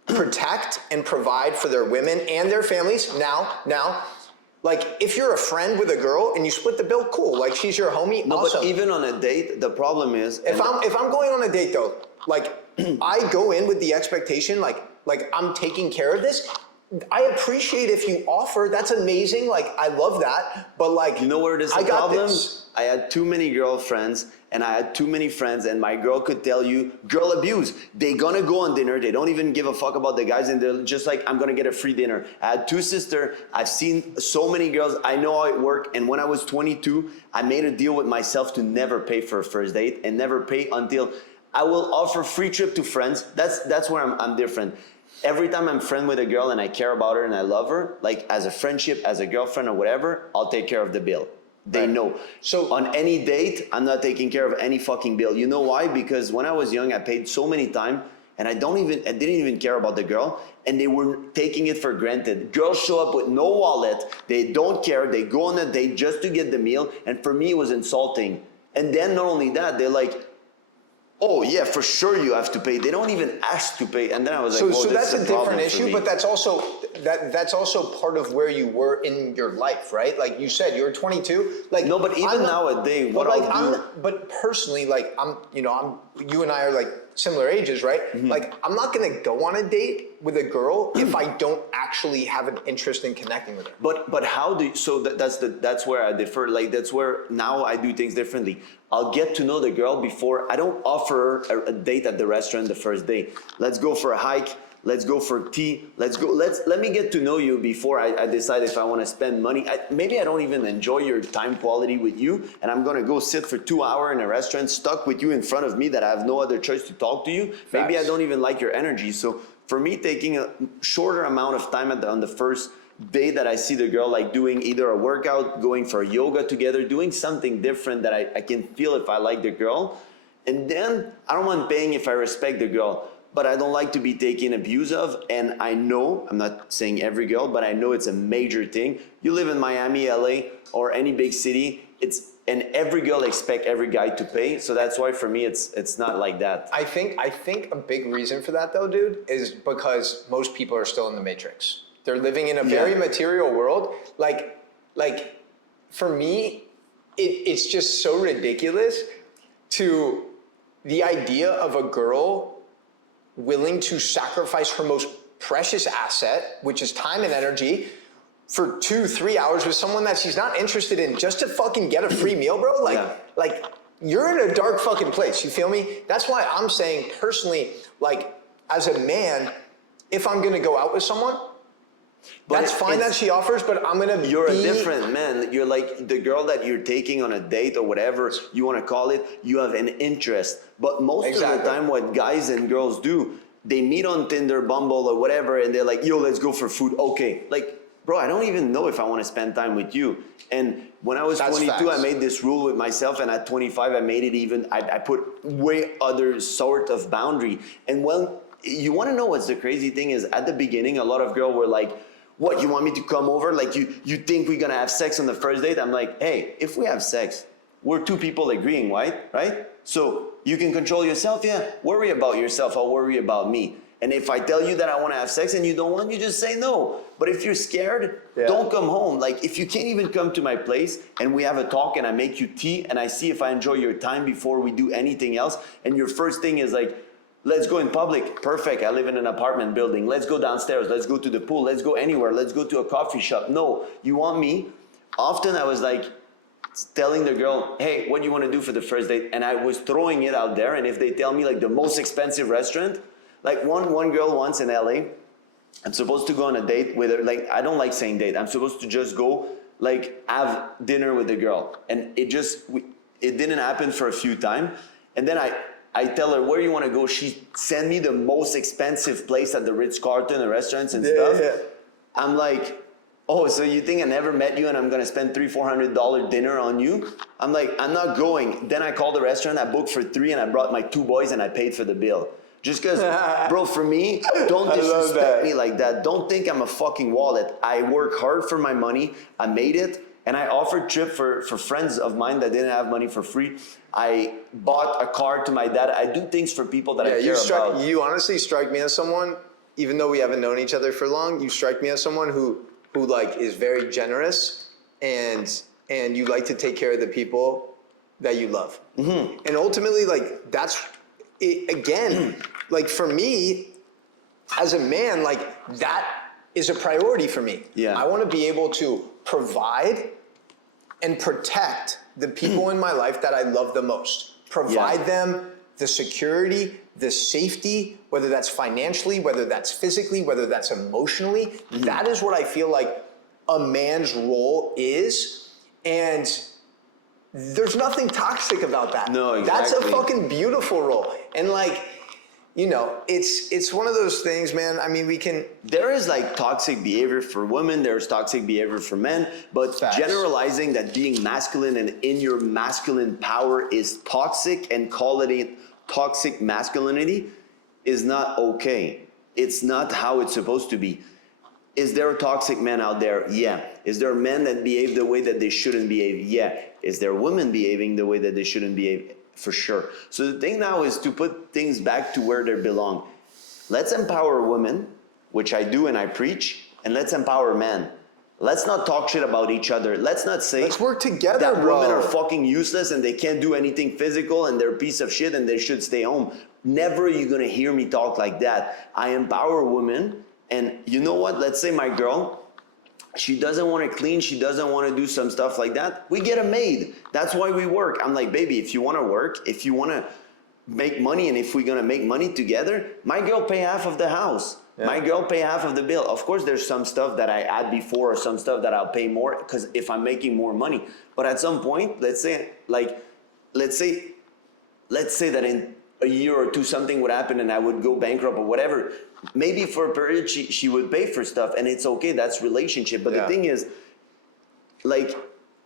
protect and provide for their women and their families. Now, like, if you're a friend with a girl and you split the bill, cool. Like, she's your homie, No, awesome. but even on a date, the problem is If I'm going on a date though, like I go in with the expectation, like I'm taking care of this. I appreciate if you offer. That's amazing. Like I love that. But like, you know where it is the I got problem? this. I had too many girlfriends and I had too many friends, and my girl could tell you girl abuse. They gonna go on dinner. They don't even give a fuck about the guys, and they're just like, I'm gonna get a free dinner. I had two sisters. I've seen so many girls. I know how it works. And when I was 22, I made a deal with myself to never pay for a first date and never pay until I will offer free trip to friends. That's where I'm different. Every time I'm friend with a girl and I care about her and I love her, like as a friendship, as a girlfriend or whatever, I'll take care of the bill. They know. So on any date, I'm not taking care of any fucking bill. You know why? Because when I was young, I paid so many times and I didn't even care about the girl, and they were taking it for granted. Girls show up with no wallet. They don't care. They go on a date just to get the meal. And for me, it was insulting. And then not only that, they're like, oh yeah, for sure you have to pay. They don't even ask to pay. And then I was like, So that's a different issue, me. but that's also part of where you were in your life, right? Like you said, you were 22. Like no, but even nowadays, what I'll do. But personally, like you and I are like similar ages, right? Mm-hmm. Like I'm not gonna go on a date with a girl if I don't actually have an interest in connecting with her. But how do you, so that's where I differ. Like that's where now I do things differently. I'll get to know the girl before. I don't offer a date at the restaurant the first day. Let's go for a hike. Let's go for tea. Let me get to know you before I decide if I want to spend money. Maybe I don't even enjoy your time quality with you, and I'm gonna go sit for 2 hours in a restaurant stuck with you in front of me that I have no other choice to talk to you. Facts. Maybe I don't even like your energy. So for me, taking a shorter amount of time on the first day that I see the girl, like doing either a workout, going for yoga together, doing something different that I can feel if I like the girl. And then I don't mind paying if I respect the girl, but I don't like to be taken abuse of. And I know, I'm not saying every girl, but I know it's a major thing. You live in Miami, LA, or any big city, and every girl expect every guy to pay. So that's why for me, it's not like that. I think a big reason for that though, dude, is because most people are still in the matrix. They're living in a very material world. Like for me, it's just so ridiculous to the idea of a girl willing to sacrifice her most precious asset, which is time and energy, for 2-3 hours with someone that she's not interested in just to fucking get a free meal, bro. Like you're in a dark fucking place. You feel me? That's why I'm saying personally, like as a man, if I'm gonna go out with someone, that's fine that she offers, but I'm gonna You're a different man. You're like the girl that you're taking on a date or whatever you want to call it. You have an interest. But most of the time, what guys and girls do, they meet on Tinder, Bumble, or whatever, and they're like, yo, let's go for food. Okay. Like, bro, I don't even know if I want to spend time with you. And when I was 22, I made this rule with myself, and at 25, I made it even, I put way other sort of boundary. And well, you want to know what's the crazy thing is, at the beginning, a lot of girls were like, what, you want me to come over? Like, you think we're gonna have sex on the first date? I'm like, hey, if we have sex, we're two people agreeing, right? So you can control yourself, yeah, worry about yourself, I'll worry about me. And if I tell you that I want to have sex and you don't want, you just say no. But if you're scared, don't come home. Like, if you can't even come to my place and we have a talk and I make you tea and I see if I enjoy your time before we do anything else, and your first thing is like, let's go in public. Perfect. I live in an apartment building. Let's go downstairs. Let's go to the pool. Let's go anywhere. Let's go to a coffee shop. No, you want me? Often I was like telling the girl, hey, what do you want to do for the first date? And I was throwing it out there. And if they tell me like the most expensive restaurant, like one girl once in LA, I'm supposed to go on a date with her. Like, I don't like saying date. I'm supposed to just go like have dinner with the girl. And it didn't happen for a few times. And then I tell her, where do you want to go? She sent me the most expensive place at the Ritz-Carlton, the restaurants and stuff. Yeah. I'm like, oh, so you think I never met you and I'm going to spend $300-400 dinner on you? I'm like, I'm not going. Then I called the restaurant, I booked for 3 and I brought my 2 boys and I paid for the bill. Just because, bro, for me, don't disrespect me like that. Don't think I'm a fucking wallet. I work hard for my money. I made it. And I offered trip for friends of mine that didn't have money for free. I bought a car to my dad. I do things for people that I care about. You honestly strike me as someone, even though we haven't known each other for long, you strike me as someone who like is very generous and you like to take care of the people that you love. Mm-hmm. And ultimately, like, that's it, again, like for me as a man, like that is a priority for me. Yeah. I want to be able to provide and protect the people in my life that I love the most. Provide them the security, the safety, whether that's financially, whether that's physically, whether that's emotionally. Mm-hmm. That is what I feel like a man's role is. And there's nothing toxic about that. No, exactly. That's a fucking beautiful role. And like, you know, it's one of those things, man. I mean, there is like toxic behavior for women, there's toxic behavior for men, but generalizing that being masculine and in your masculine power is toxic and calling it toxic masculinity is not okay. It's not how it's supposed to be. Is there a toxic man out there? Yeah. Is there men that behave the way that they shouldn't behave? Yeah. Is there women behaving the way that they shouldn't behave? For sure. So the thing now is to put things back to where they belong. Let's empower women, which I do and I preach, and let's empower men. Let's not talk shit about each other. Let's not say let's work together, that bro. women are fucking useless and they can't do anything physical and they're a piece of shit and they should stay home. Never are you gonna hear me talk like that. I empower women, and you know what? Let's say my girl, she doesn't want to clean, she doesn't want to do some stuff like that. We get a maid. That's why we work. I'm like, baby, if you want to work, if you want to make money, and if we're going to make money together, my girl pay half of the house. Yeah. My girl pay half of the bill. Of course, there's some stuff that I add before or some stuff that I'll pay more because if I'm making more money. But at some point, let's say that in a year or two something would happen and I would go bankrupt or whatever. Maybe for a period she would pay for stuff and it's okay, that's relationship. But the thing is, like,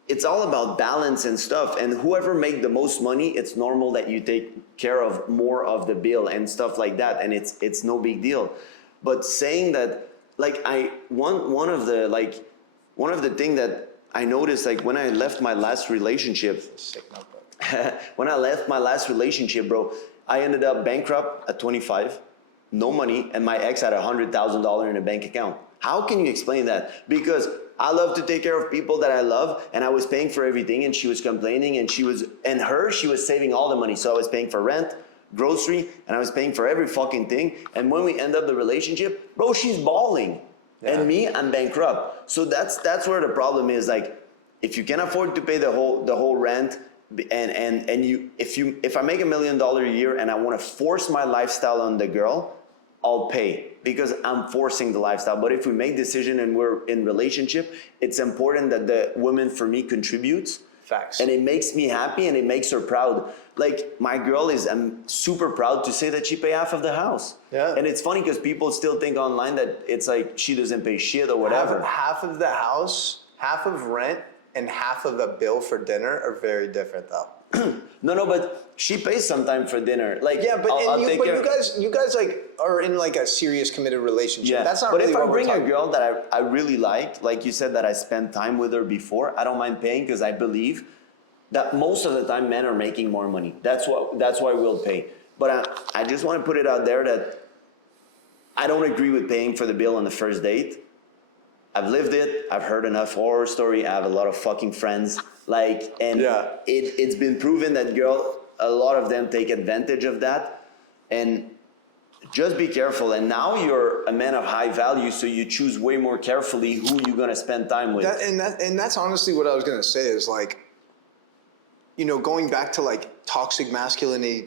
it's all about balance and stuff, and whoever make the most money, it's normal that you take care of more of the bill and stuff like that, and it's no big deal. But saying that, like, one of the thing that I noticed, like when I left my last relationship, bro, I ended up bankrupt at 25. No money, and my ex had $100,000 in a bank account. How can you explain that? Because I love to take care of people that I love, and I was paying for everything, and she was complaining, and she was saving all the money. So I was paying for rent, grocery, and I was paying for every fucking thing. And when we end up the relationship, bro, she's bawling. Yeah. And me, I'm bankrupt. So that's where the problem is. Like, if you can afford to pay the whole rent, and if I make $1 million a year and I want to force my lifestyle on the girl, I'll pay because I'm forcing the lifestyle. But if we make decision and we're in relationship, it's important that the woman for me contributes. Facts. And it makes me happy and it makes her proud. Like, my girl I'm super proud to say that she pay half of the house. Yeah. And it's funny because people still think online that it's like she doesn't pay shit or whatever. Half of the house, half of rent, and half of the bill for dinner are very different though. No, but she pays sometime for dinner. Like, yeah, but you guys like are in like a serious committed relationship. Yeah. That's not. But really if what I bring we're a girl that I really like you said, that I spent time with her before, I don't mind paying because I believe that most of the time men are making more money. That's why we'll pay. But I just want to put it out there that I don't agree with paying for the bill on the first date. I've lived it. I've heard enough horror story. I have a lot of fucking friends. Like, and it's been proven that a lot of them take advantage of that. And just be careful. And now you're a man of high value, so you choose way more carefully who you're gonna spend time with. And that's honestly what I was gonna say is like, you know, going back to like toxic masculinity,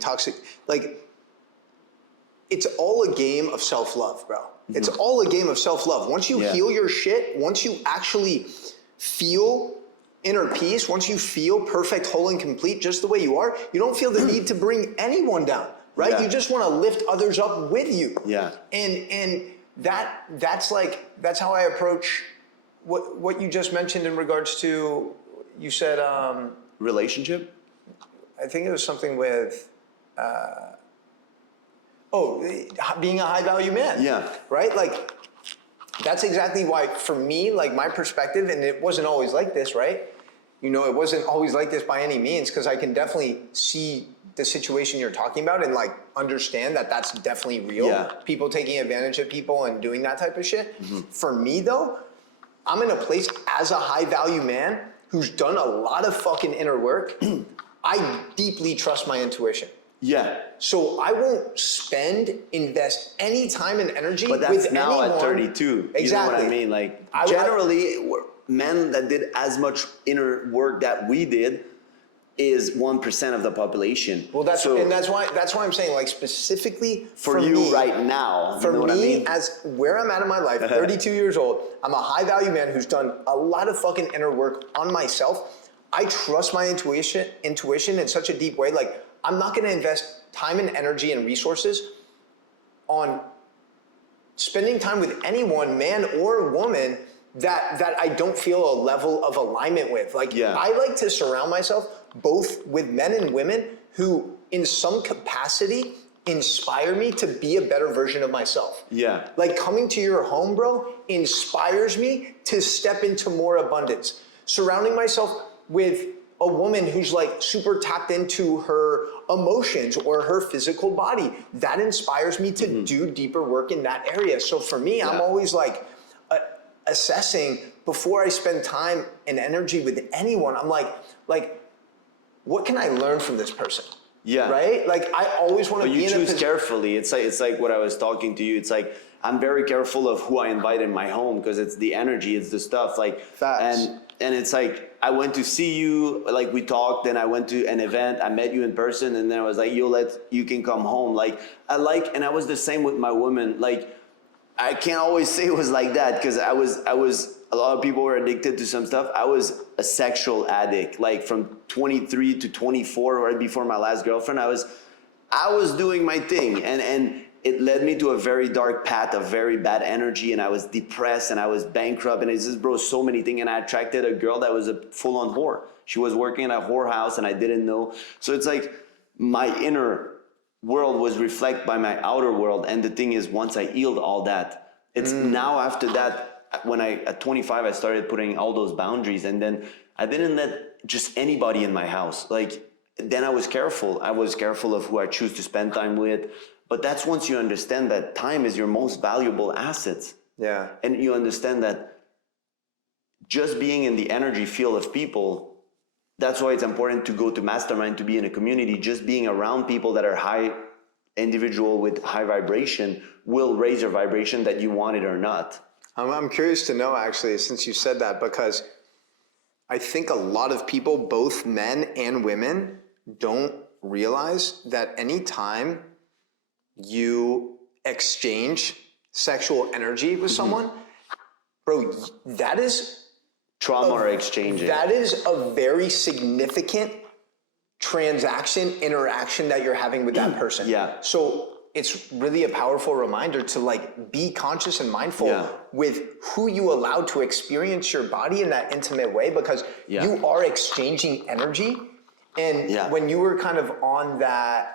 like, it's all a game of self-love, bro. Mm-hmm. It's all a game of self-love. Once you heal your shit, once you actually feel inner peace, once you feel perfect, whole, and complete just the way you are, you don't feel the need to bring anyone down, right? Yeah. You just want to lift others up with you. Yeah. And that's how I approach what you just mentioned in regards to, you said relationship? I think it was something with being a high value man. Yeah. Right? Like, that's exactly why, for me, like my perspective, and it wasn't always like this, right? You know, it wasn't always like this by any means, because I can definitely see the situation you're talking about and like understand that that's definitely real. Yeah. People taking advantage of people and doing that type of shit. For me though, I'm in a place as a high value man who's done a lot of fucking inner work. I deeply trust my intuition. Yeah. So I won't invest any time and energy But that's with now anyone. at 32. Exactly. You know what I mean? Like, generally, men that did as much inner work that we did is 1% of the population. Well, that's why I'm saying, like, specifically for you me, right now. For you know what I me, mean? as where I'm at in my life, 32 years old, I'm a high value man who's done a lot of fucking inner work on myself. I trust my intuition in such a deep way. Like, I'm not going to invest time and energy and resources on spending time with anyone, man or woman, that I don't feel a level of alignment with. Like, I like to surround myself both with men and women who, in some capacity, inspire me to be a better version of myself. Yeah. Like, coming to your home, bro, inspires me to step into more abundance. Surrounding myself with a woman who's like super tapped into her emotions or her physical body, that inspires me to do deeper work in that area. So for me, I'm always like assessing before I spend time and energy with anyone. I'm like, what can I learn from this person? Yeah. Right? Like, I always want to be in a position. But you choose carefully. It's like what I was talking to you. It's like, I'm very careful of who I invite in my home, because it's the energy, it's the stuff. Like, facts. And it's like, I went to see you, like we talked, then I went to an event, I met you in person, and then I was like, you can come home. Like, and I was the same with my women. Like, I can't always say it was like that, because I was, a lot of people were addicted to some stuff. I was a sexual addict, like from 23 to 24, right before my last girlfriend. I was doing my thing, and it led me to a very dark path of very bad energy, and I was depressed and I was bankrupt, and it just brought so many things. And I attracted a girl that was a full-on whore. She was working in a whorehouse and I didn't know. So it's like my inner world was reflected by my outer world. And the thing is, once I healed all that, it's now after that, when at 25, I started putting all those boundaries, and then I didn't let just anybody in my house. Like, then I was careful. I was careful of who I choose to spend time with. But that's once you understand that time is your most valuable asset. Yeah. And you understand that just being in the energy field of people, that's why it's important to go to Mastermind, to be in a community. Just being around people that are high individual with high vibration will raise your vibration, that you want it or not. I'm curious to know, actually, since you said that, because I think a lot of people, both men and women, don't realize that any time you exchange sexual energy with someone, bro, that is trauma or exchanging. That is a very significant interaction that you're having with that person. Yeah. So it's really a powerful reminder to like be conscious and mindful with who you allow to experience your body in that intimate way, because you are exchanging energy. And when you were kind of on that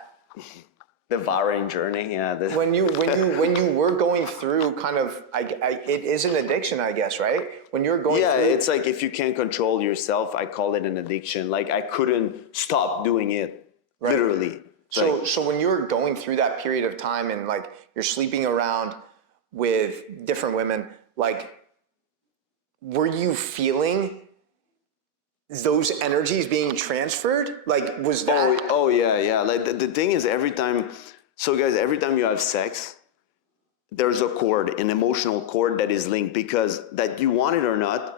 devouring journey, when you were going through kind of, it is an addiction, I guess, right? When you're going through, it's like, if you can't control yourself, I call it an addiction. Like, I couldn't stop doing it, literally. So when you're going through that period of time and like you're sleeping around with different women, like, were you feeling those energies being transferred? Like, was that? Oh yeah. Like, the thing is, every time you have sex, there's a cord, an emotional cord that is linked, because that you want it or not,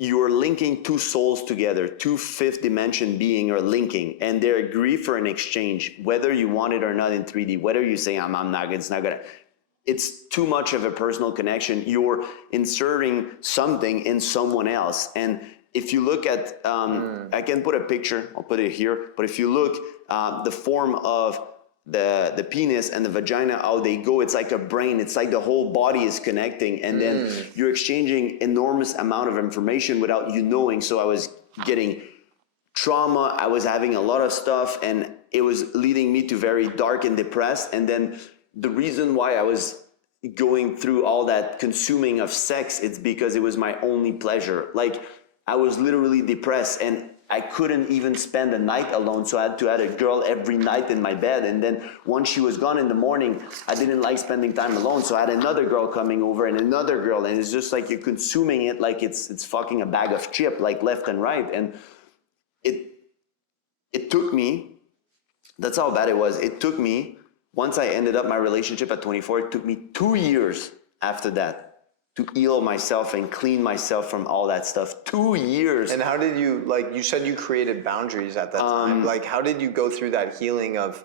you're linking two souls together, two fifth dimension being are linking, and they agree for an exchange, whether you want it or not in 3D, whether you say, I'm not, it's not gonna, it's too much of a personal connection. You're inserting something in someone else. And if you look at, I can put a picture, I'll put it here, but if you look, the form of the penis and the vagina, how they go, it's like a brain, it's like the whole body is connecting, and then you're exchanging enormous amount of information without you knowing. So I was getting trauma, I was having a lot of stuff, and it was leading me to very dark and depressed. And then the reason why I was going through all that consuming of sex, it's because it was my only pleasure. Like, I was literally depressed and I couldn't even spend a night alone, so I had to have a girl every night in my bed. And then once she was gone in the morning, I didn't like spending time alone, so I had another girl coming over and another girl, and it's just like you're consuming it like it's fucking a bag of chip, like left and right. And it took me, that's how bad it was. It took me, once I ended up my relationship at 24, it took me 2 years after that to heal myself and clean myself from all that stuff. 2 years. And how did you, like, you said you created boundaries at that time. Like, how did you go through that healing of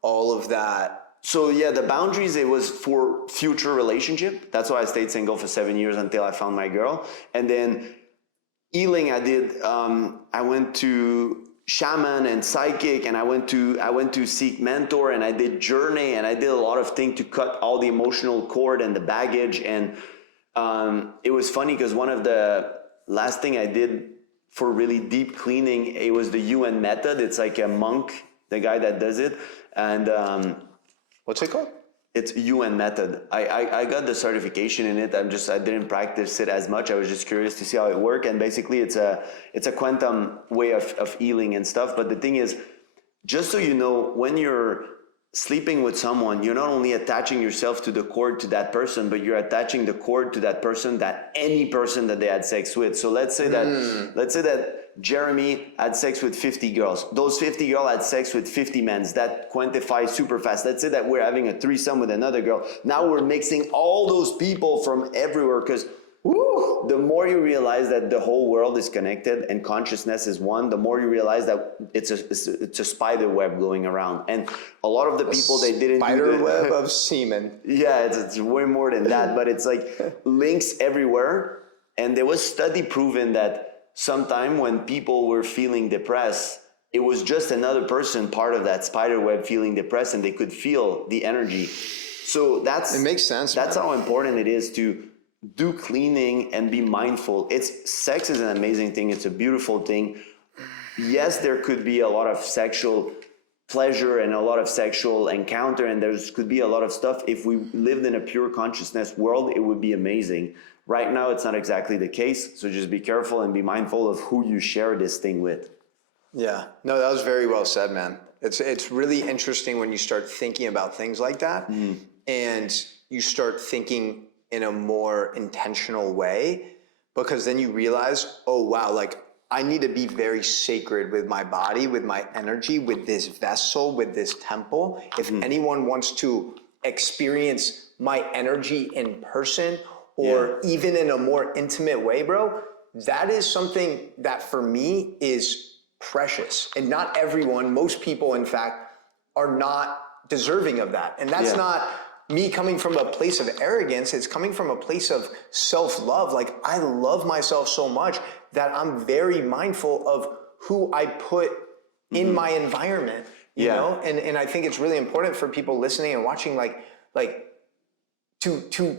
all of that? So yeah, the boundaries, it was for future relationship. That's why I stayed single for 7 years until I found my girl. And then healing, I went to shaman and psychic, and I went to seek mentor, and I did journey, and I did a lot of things to cut all the emotional cord and the baggage. And it was funny because one of the last thing I did for really deep cleaning, it was the UN method. It's like a monk, the guy that does it. And What's it called? it's UN method. I got the certification in it. I didn't practice it as much. I was just curious to see how it worked. And basically it's a quantum way of healing and stuff. But the thing is, just so you know, when you're sleeping with someone, you're not only attaching yourself to the cord to that person, but you're attaching the cord to that person, that any person that they had sex with. So let's say that Jeremy had sex with 50 girls. Those 50 girls had sex with 50 men. That quantifies super fast. Let's say that we're having a threesome with another girl. Now we're mixing all those people from everywhere, because the more you realize that the whole world is connected and consciousness is one, the more you realize that it's a spider web going around. And a lot of the people, they didn't Spider web of semen. Yeah, it's way more than that, but it's like links everywhere. And there was study proven that sometime when people were feeling depressed, it was just another person part of that spider web feeling depressed, and they could feel the energy. So It makes sense. That's how important it is to do cleaning and be mindful. Sex is an amazing thing. It's a beautiful thing. Yes, there could be a lot of sexual pleasure and a lot of sexual encounter, and there could be a lot of stuff. If we lived in a pure consciousness world, it would be amazing. Right now, it's not exactly the case. So just be careful and be mindful of who you share this thing with. Yeah, no, that was very well said, man. It's really interesting when you start thinking about things like that, and you start thinking in a more intentional way, because then you realize, oh wow, like I need to be very sacred with my body, with my energy, with this vessel, with this temple. If anyone wants to experience my energy in person, or even in a more intimate way, bro, that is something that for me is precious. And not everyone, most people in fact, are not deserving of that. And that's not me coming from a place of arrogance. It's coming from a place of self-love. Like, I love myself so much that I'm very mindful of who I put in my environment, you know? And I think it's really important for people listening and watching, like to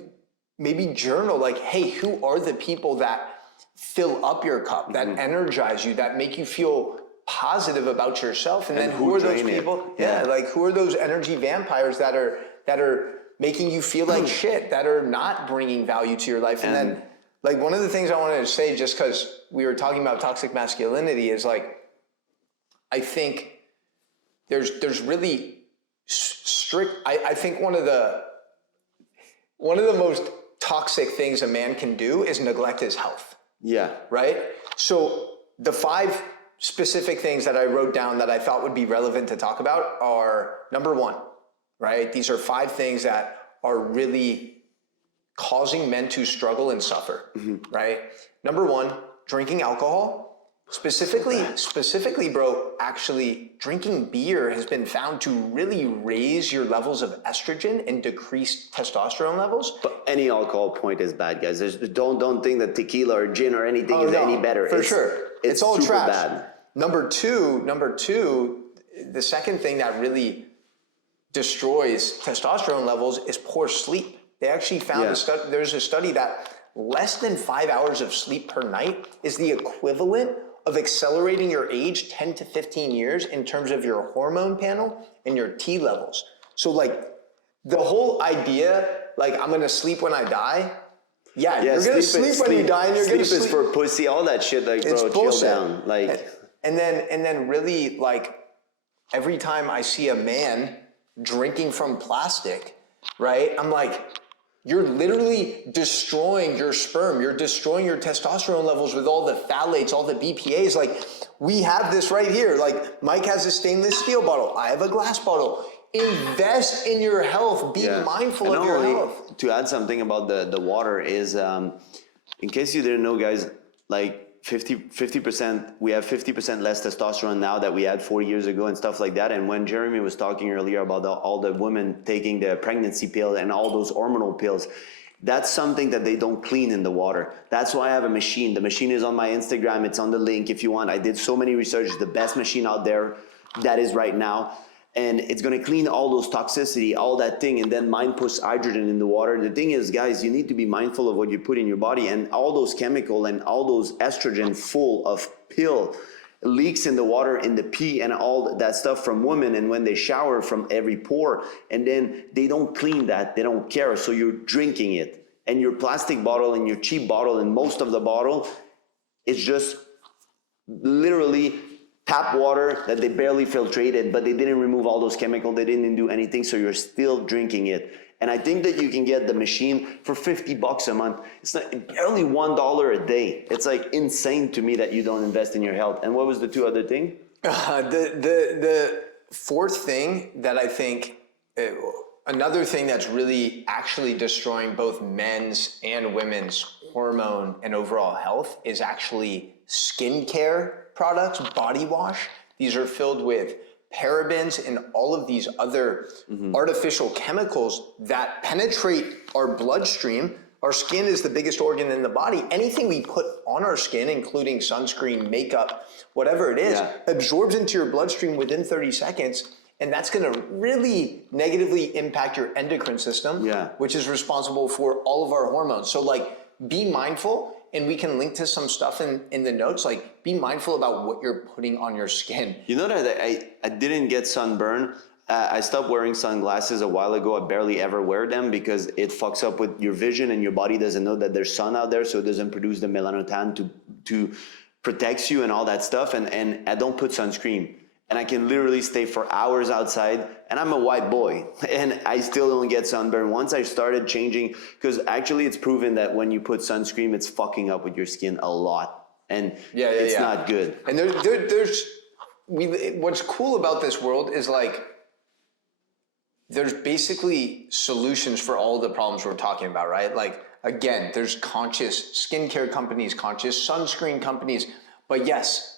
maybe journal, like, hey, who are the people that fill up your cup, that energize you, that make you feel positive about yourself? And then who are those people? Like, who are those energy vampires that are making you feel like shit, that are not bringing value to your life? And then, like, one of the things I wanted to say, just because we were talking about toxic masculinity, is like, I think there's really strict, I think one of the most toxic things a man can do is neglect his health. Yeah. Right? So the 5 specific things that I wrote down that I thought would be relevant to talk about are, number 1, right? These are 5 things that are really causing men to struggle and suffer, right? Number 1, drinking alcohol. Specifically, bro, actually, drinking beer has been found to really raise your levels of estrogen and decrease testosterone levels. But any alcohol point is bad, guys. Don't think that tequila or gin or anything is any better. For sure. It's all super trash. bad. Number two, the second thing that really destroys testosterone levels is poor sleep. They actually found there's a study that less than 5 hours of sleep per night is the equivalent of accelerating your age 10 to 15 years in terms of your hormone panel and your T levels. So, like, the whole idea, like I'm gonna sleep when I die. Yeah, you're gonna sleep when you die, and you're gonna sleep. Sleep is for pussy, all that shit. Like, It's bro, bullshit. chill down. Like, and then really, like, every time I see a man drinking from plastic, right? I'm like, you're literally destroying your sperm. You're destroying your testosterone levels with all the phthalates, all the BPAs. Like, we have this right here. Like, Mike has a stainless steel bottle. I have a glass bottle. Invest in your health. Be mindful of your health. To add something about the water is, in case you didn't know, guys, like 50%, we have 50% less testosterone now that we had 4 years ago and stuff like that. And when Jeremy was talking earlier about all the women taking the pregnancy pill and all those hormonal pills, that's something that they don't clean in the water. That's why I have a machine. The machine is on my Instagram. It's on the link if you want. I did so many research. It's the best machine out there that is right now. And it's going to clean all those toxicity, all that thing, and then mine puts hydrogen in the water. The thing is, guys, you need to be mindful of what you put in your body, and all those chemical and all those estrogen full of pill leaks in the water, in the pee, and all that stuff from women, and when they shower from every pore, and then they don't clean that, they don't care, so you're drinking it. And your plastic bottle and your cheap bottle and most of the bottle is just literally tap water that they barely filtrated, but they didn't remove all those chemicals, they didn't do anything, so you're still drinking it. And I think that you can get the machine for $50 a month. It's not, barely $1 a day. It's like insane to me that you don't invest in your health. And what was the two other thing? The fourth thing that I think, another thing that's really actually destroying both men's and women's hormone and overall health is actually skincare products, body wash. These are filled with parabens and all of these other artificial chemicals that penetrate our bloodstream. Our skin is the biggest organ in the body. Anything we put on our skin, including sunscreen, makeup, whatever it is, absorbs into your bloodstream within 30 seconds. And that's going to really negatively impact your endocrine system, which is responsible for all of our hormones. So like, be mindful. And we can link to some stuff in the notes, like be mindful about what you're putting on your skin. You know that I didn't get sunburn. I stopped wearing sunglasses a while ago. I barely ever wear them because it fucks up with your vision and your body doesn't know that there's sun out there, so it doesn't produce the melanotan to protect you and all that stuff. And I don't put sunscreen. And I can literally stay for hours outside, and I'm a white boy, and I still don't get sunburn. Once I started changing, because actually it's proven that when you put sunscreen, it's fucking up with your skin a lot, and it's not good. And what's cool about this world is like, there's basically solutions for all the problems we're talking about, right? Like, again, there's conscious skincare companies, conscious sunscreen companies, but yes,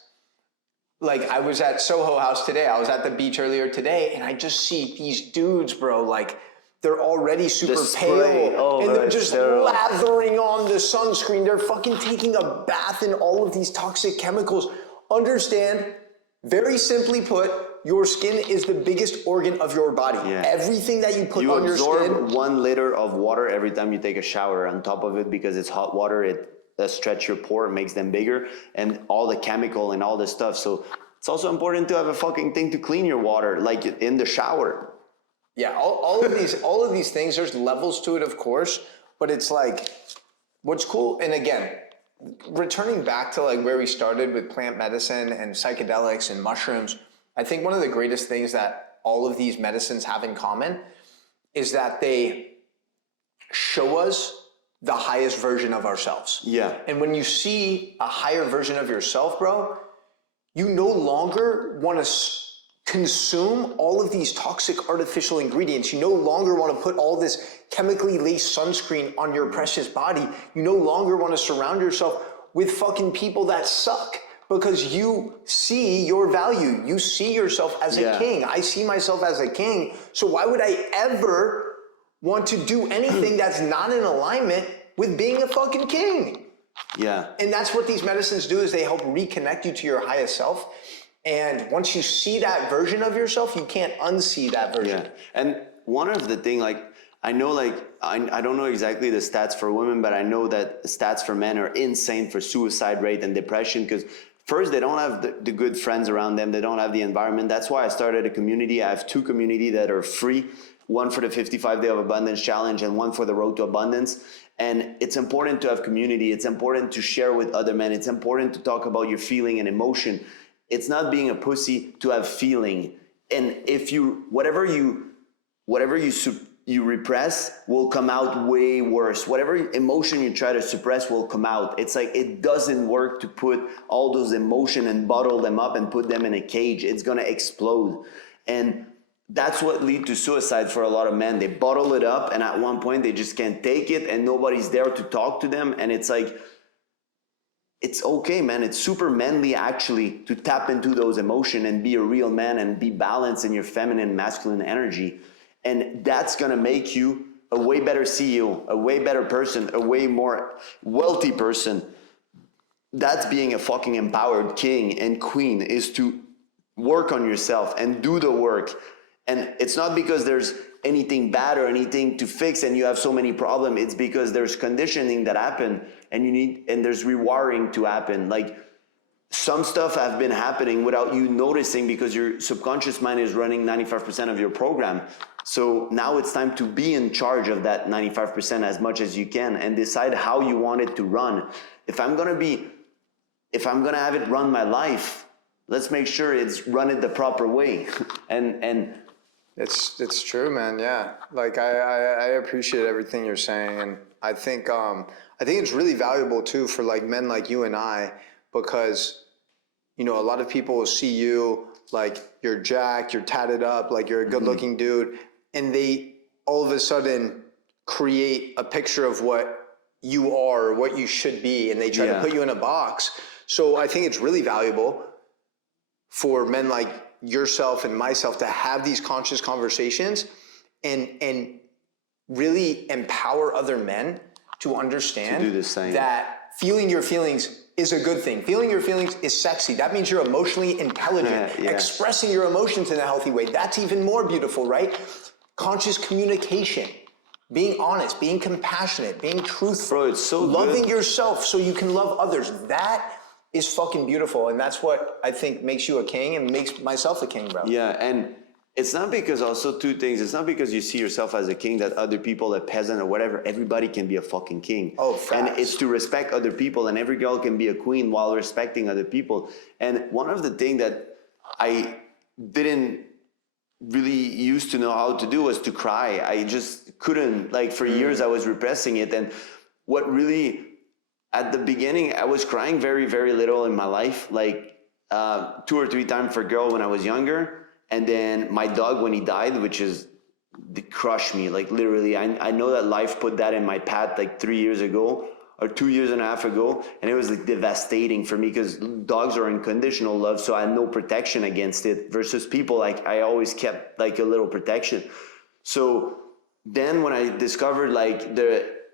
like I was at Soho House today. I was at the beach earlier today, and I just see these dudes, bro. Like they're already super pale, and they're just lathering on the sunscreen. They're fucking taking a bath in all of these toxic chemicals. Understand, very simply put, your skin is the biggest organ of your body. Everything that you put on your skin. You absorb 1 liter of water every time you take a shower. On top of it, because it's hot water, it stretch your pore, it makes them bigger, and all the chemical and all this stuff. So it's also important to have a fucking thing to clean your water, like in the shower. Yeah, all of these things, there's levels to it, of course, but it's like, what's cool, and again, returning back to like where we started with plant medicine and psychedelics and mushrooms, I think one of the greatest things that all of these medicines have in common is that they show us the highest version of ourselves. And when you see a higher version of yourself, bro, you no longer want to consume all of these toxic artificial ingredients. You no longer want to put all this chemically laced sunscreen on your precious body. You no longer want to surround yourself with fucking people that suck, because you see your value. You see yourself as a king. I see myself as a king. So why would I ever want to do anything that's not in alignment with being a fucking king? And that's what these medicines do, is they help reconnect you to your highest self. And once you see that version of yourself, you can't unsee that version. And one of the thing, like, I know, like, I don't know exactly the stats for women, but I know that stats for men are insane for suicide rate and depression, because first, they don't have the good friends around them. They don't have the environment. That's why I started a community. I have 2 communities that are free. one for the 55 Day of Abundance Challenge and one for the Road to Abundance. And it's important to have community. It's important to share with other men. It's important to talk about your feeling and emotion. It's not being a pussy to have feeling. And if you, whatever you repress will come out way worse. Whatever emotion you try to suppress will come out. It's like, it doesn't work to put all those emotion and bottle them up and put them in a cage. It's gonna explode. And that's what leads to suicide for a lot of men. They bottle it up, and at one point they just can't take it, and nobody's there to talk to them. And it's like, it's okay, man. It's super manly actually to tap into those emotions and be a real man and be balanced in your feminine, masculine energy. And that's gonna make you a way better CEO, a way better person, a way more wealthy person. That's being a fucking empowered king and queen, is to work on yourself and do the work. And it's not because there's anything bad or anything to fix and you have so many problems. It's because there's conditioning that happen and there's rewiring to happen. Like, some stuff have been happening without you noticing because your subconscious mind is running 95% of your program. So now it's time to be in charge of that 95% as much as you can and decide how you want it to run. If I'm gonna have it run my life, let's make sure it's run it the proper way. and It's true, man. Yeah. Like I appreciate everything you're saying. And I think it's really valuable too for like men like you and I, because, you know, a lot of people will see you like you're jacked, you're tatted up, like you're a good looking dude. And they all of a sudden create a picture of what you are, or what you should be. And they try to put you in a box. So I think it's really valuable for men like yourself and myself to have these conscious conversations and really empower other men to understand to do the same. That feeling your feelings is a good thing. Feeling your feelings is sexy. That means you're emotionally intelligent. Yes. Expressing your emotions in a healthy way, that's even more beautiful, right? Conscious communication, being honest, being compassionate, being truthful. Bro, it's so loving good. yourself so you can love others. That is fucking beautiful. And that's what I think makes you a king and makes myself a king, bro. Yeah, and it's not because, also two things, it's not because you see yourself as a king that other people, a peasant or whatever, everybody can be a fucking king. Oh, facts. And it's to respect other people, and every girl can be a queen while respecting other people. And one of the things that I didn't really used to know how to do was to cry. I just couldn't, like, for years I was repressing it. And what really, at the beginning, I was crying very, very little in my life, like 2 or 3 times for a girl when I was younger. And then my dog, when he died, which is, it crushed me, like literally. I know that life put that in my path like 3 years ago or 2.5 years ago. And it was like devastating for me because dogs are unconditional love. So I had no protection against it versus people. Like, I always kept like a little protection. So then when I discovered like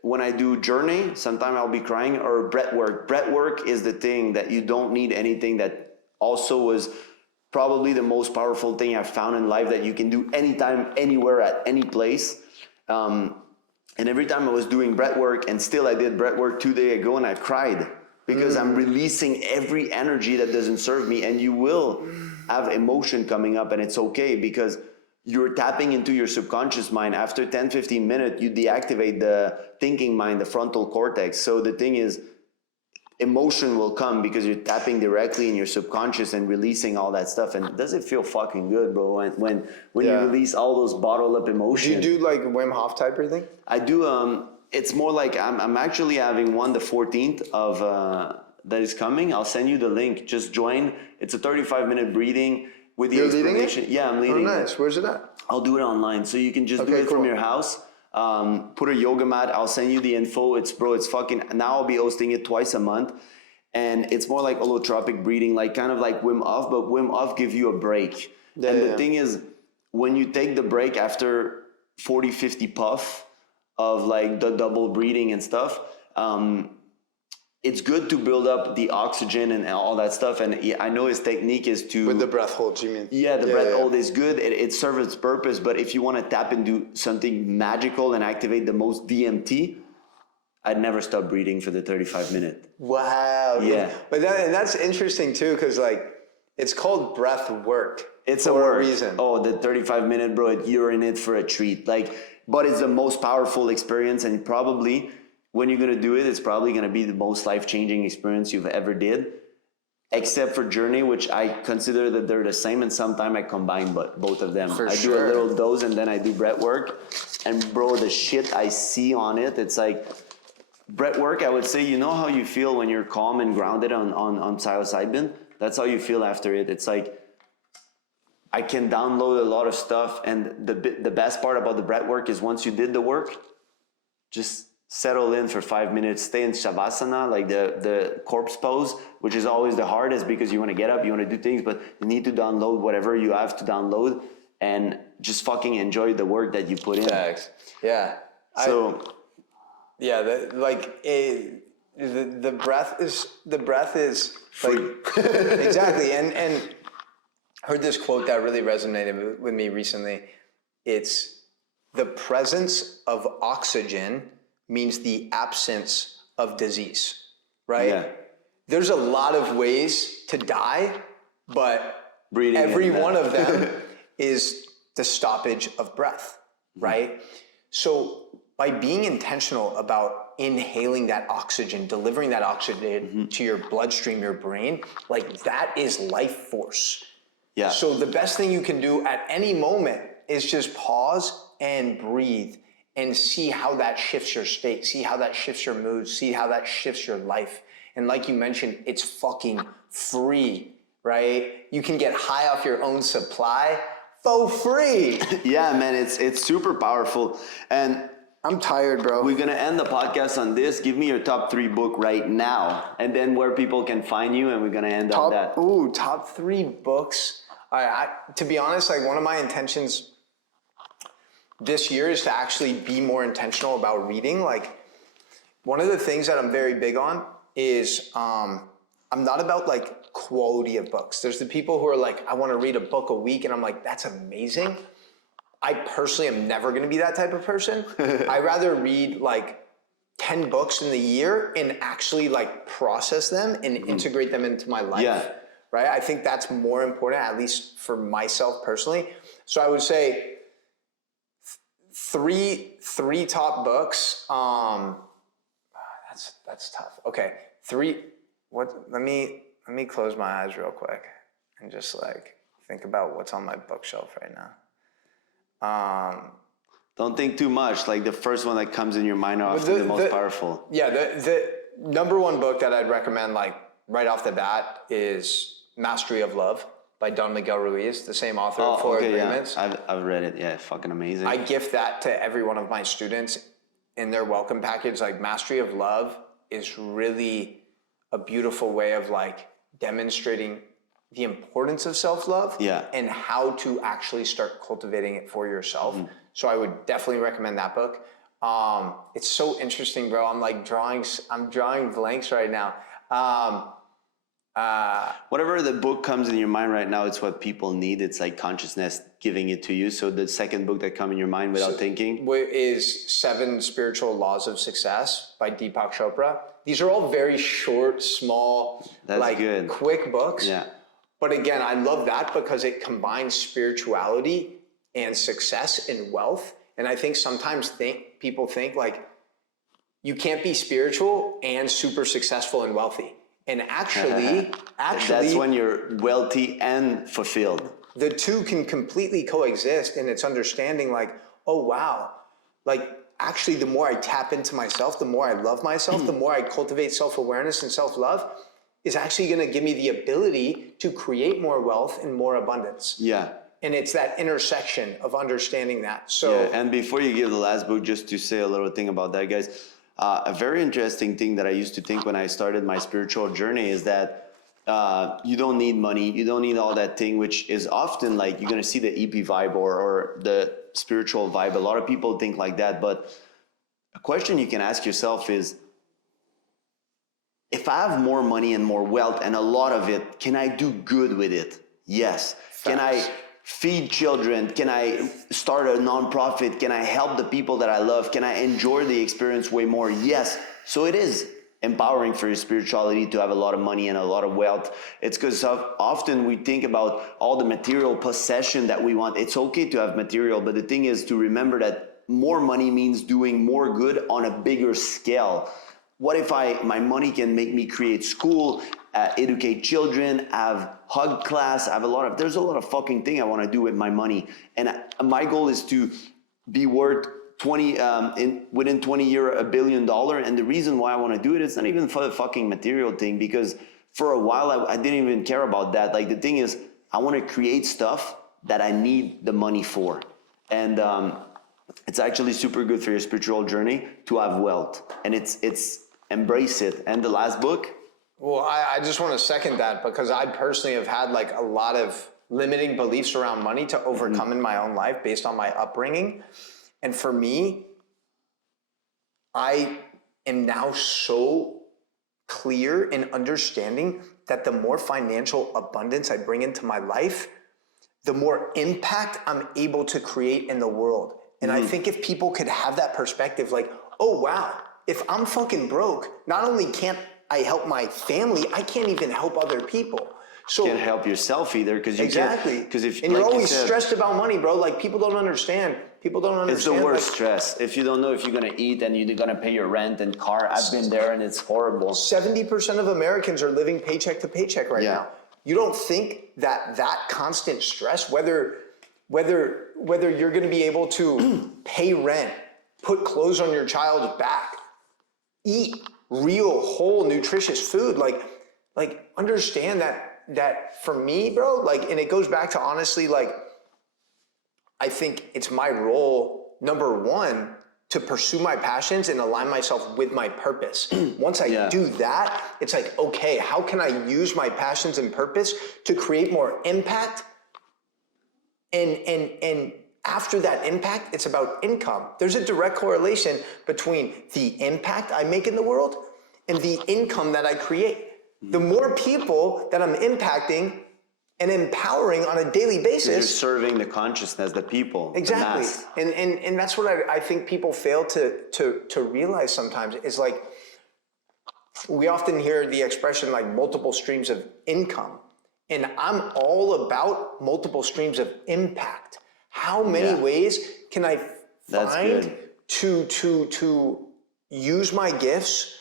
when I do journey, sometimes I'll be crying, or breath work. Breath work is the thing that you don't need anything. That also was probably the most powerful thing I've found in life, that you can do anytime, anywhere, at any place. And every time I was doing breath work, and still I did breath work 2 days ago, and I cried because I'm releasing every energy that doesn't serve me. And you will have emotion coming up, and it's okay, because you're tapping into your subconscious mind. After 10-15 minutes, you deactivate the thinking mind, the frontal cortex. So the thing is, emotion will come because you're tapping directly in your subconscious and releasing all that stuff. And does it feel fucking good, bro, when you release all those bottled up emotions? Do you do like Wim Hof type breathing? I do. It's more like I'm actually having one the 14th of that is coming. I'll send you the link. Just join. It's a 35-minute breathing with the explanation. Yeah, I'm leading. Oh, nice. it. Where's it at? I'll do it online, so you can just do it from your house. Put a yoga mat. I'll send you the info. It's fucking, now I'll be hosting it twice a month. And it's more like holotropic breathing, like kind of like Wim Hof, but Wim Hof give you a break. Yeah, and the thing is, when you take the break after 40, 50 puff of like the double breathing and stuff, it's good to build up the oxygen and all that stuff. And I know his technique is to... With the breath holds, you mean? Yeah, the breath hold is good. It serves its purpose. But if you want to tap into something magical and activate the most DMT, I'd never stop breathing for the 35 minutes. Wow. Yeah. But that's interesting too, because like it's called breath work. It's for a work. reason. Oh, the 35-minute, bro, you're in it for a treat. Like, but it's the most powerful experience, and probably when you're gonna do it, it's probably gonna be the most life-changing experience you've ever did. Except for Journey, which I consider that they're the same, and sometimes I combine both of them. For I do a sure. little dose and then I do breath work. And bro, the shit I see on it, it's like breath work. I would say, you know how you feel when you're calm and grounded on psilocybin? That's how you feel after it. It's like I can download a lot of stuff, and the best part about the breath work is once you did the work, just settle in for 5 minutes, stay in shavasana, like the corpse pose, which is always the hardest because you want to get up, you want to do things, but you need to download whatever you have to download and just fucking enjoy the work that you put in. Thanks. Yeah. So the breath is like exactly. And I heard this quote that really resonated with me recently. It's the presence of oxygen means the absence of disease, right? Yeah. There's a lot of ways to die, but Breathing every in one that. of them is the stoppage of breath, right? So by being intentional about inhaling that oxygen, delivering that oxygen to your bloodstream, your brain, like that is life force. yeah. So the best thing you can do at any moment is just pause and breathe and see how that shifts your state, see how that shifts your mood, see how that shifts your life. And like you mentioned, it's fucking free, right? You can get high off your own supply for free. Yeah, man, it's super powerful. And I'm tired, bro. we're gonna end the podcast on this. Give me your top 3 book right now, and then where people can find you, and we're gonna end on that. Top 3 books. To be honest, like one of my intentions this year is to actually be more intentional about reading. Like one of the things that I'm very big on is I'm not about like quality of books. There's the people who are like, I want to read a book a week, and I'm like, that's amazing. I personally am never going to be that type of person. I rather read like 10 books in the year and actually like process them and integrate them into my life. Yeah. Right? I think that's more important, at least for myself personally. So I would say three top books. That's tough. Okay. Let me close my eyes real quick and just like think about what's on my bookshelf right now. Don't think too much. Like the first one that comes in your mind are often the most powerful. Yeah, the number one book that I'd recommend, like right off the bat, is Mastery of Love by Don Miguel Ruiz, the same author of Four Agreements. Yeah. I've read it. Yeah, fucking amazing. I gift that to every one of my students in their welcome package. Like Mastery of Love is really a beautiful way of like demonstrating the importance of self-love and how to actually start cultivating it for yourself. So I would definitely recommend that book. It's so interesting, bro. I'm drawing blanks right now. Whatever the book comes in your mind right now, it's what people need. It's like consciousness giving it to you. So the second book that come in your mind without thinking is 7 Spiritual Laws of Success by Deepak Chopra. These are all very short, small, quick books. Yeah. But again, I love that because it combines spirituality and success and wealth. And I think sometimes people think like you can't be spiritual and super successful and wealthy. And actually, that's when you're wealthy and fulfilled. The two can completely coexist, and it's understanding like, oh wow, like actually the more I tap into myself, the more I love myself, the more I cultivate self-awareness and self-love, is actually going to give me the ability to create more wealth and more abundance. Yeah. And it's that intersection of understanding that. So, and before you give the last book, just to say a little thing about that, guys, a very interesting thing that I used to think when I started my spiritual journey is that you don't need money, you don't need all that thing, which is often like you're going to see the EP vibe or the spiritual vibe. A lot of people think like that, but a question you can ask yourself is, if I have more money and more wealth and a lot of it, can I do good with it? Yes. Facts. Can I feed children? Can I start a nonprofit? Can I help the people that I love? Can I enjoy the experience way more? Yes. So it is. empowering for your spirituality to have a lot of money and a lot of wealth. It's because often we think about all the material possession that we want. It's okay to have material, but the thing is to remember that more money means doing more good on a bigger scale. What if my money can make me create school, educate children, have hug class, there's a lot of fucking thing I want to do with my money. And my goal is to be worth within 20 years, $1 billion. And the reason why I want to do it, it's not even for the fucking material thing, because for a while I didn't even care about that. Like, the thing is, I want to create stuff that I need the money for. And it's actually super good for your spiritual journey to have wealth. And it's embrace it. And the last book? Well, I just want to second that, because I personally have had like a lot of limiting beliefs around money to overcome in my own life based on my upbringing. And for me, I am now so clear in understanding that the more financial abundance I bring into my life, the more impact I'm able to create in the world. And I think if people could have that perspective, like, oh wow, if I'm fucking broke, not only can't I help my family, I can't even help other people. So You can't help yourself either, because you exactly. Because if and you're like always you said, stressed about money, bro. Like, people don't understand. People don't understand. it's the worst like, stress. If you don't know if you're gonna eat and you're gonna pay your rent and car, I've been there and it's horrible. 70% of Americans are living paycheck to paycheck right now. You don't think that constant stress, whether you're going to be able to pay rent, put clothes on your child's back, eat real, whole, nutritious food, like understand that for me, bro, like, and it goes back to, honestly, like, I think it's my role, number one, to pursue my passions and align myself with my purpose. Once I do that, it's like, okay, how can I use my passions and purpose to create more impact? And after that impact, it's about income. There's a direct correlation between the impact I make in the world and the income that I create. The more people that I'm impacting and empowering on a daily basis. You're serving the consciousness, the people. Exactly. The mass. And that's what I think people fail to realize sometimes, is like, we often hear the expression like multiple streams of income. And I'm all about multiple streams of impact. How many ways can I find to use my gifts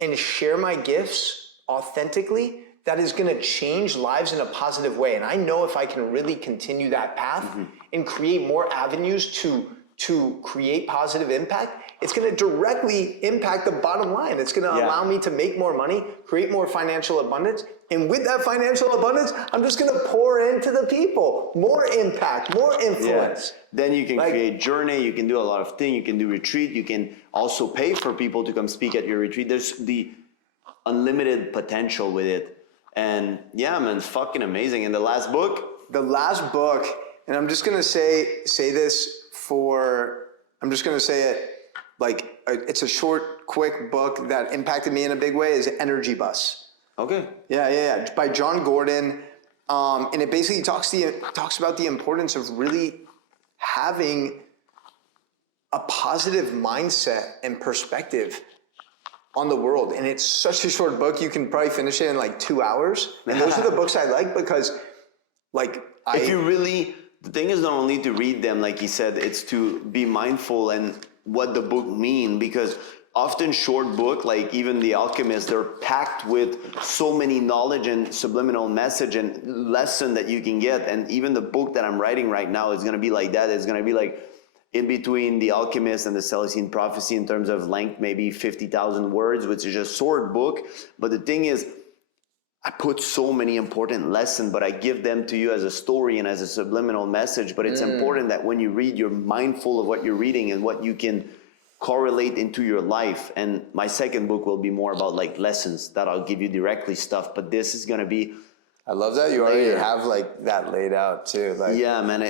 and share my gifts authentically that is going to change lives in a positive way? And I know if I can really continue that path and create more avenues to create positive impact, it's going to directly impact the bottom line. It's going to allow me to make more money, create more financial abundance. And with that financial abundance, I'm just going to pour into the people. More impact, more influence. Then you can create journey, you can do a lot of things, you can do retreat, you can also pay for people to come speak at your retreat. There's the unlimited potential with it. And yeah, man, it's fucking amazing. And the last book? The last book, and I'm just gonna say this I'm just gonna say it like, it's a short, quick book that impacted me in a big way, is Energy Bus. Okay. Yeah. By John Gordon. And it basically talks about the importance of really having a positive mindset and perspective on the world. And it's such a short book, you can probably finish it in like 2 hours. And those are the books I like, because the thing is not only to read them, like he said, it's to be mindful and what the book mean, because often short book, like even The Alchemist, they're packed with so many knowledge and subliminal message and lesson that you can get. And even the book that I'm writing right now is going to be like that. It's going to be like in between The Alchemist and the Celestine Prophecy in terms of length, maybe 50,000 words, which is a short book. But the thing is, I put so many important lessons, but I give them to you as a story and as a subliminal message. But it's important that when you read, you're mindful of what you're reading and what you can correlate into your life. And my second book will be more about like lessons that I'll give you directly stuff. But this is going to be... I love that you already have like that laid out too. Like, yeah, man,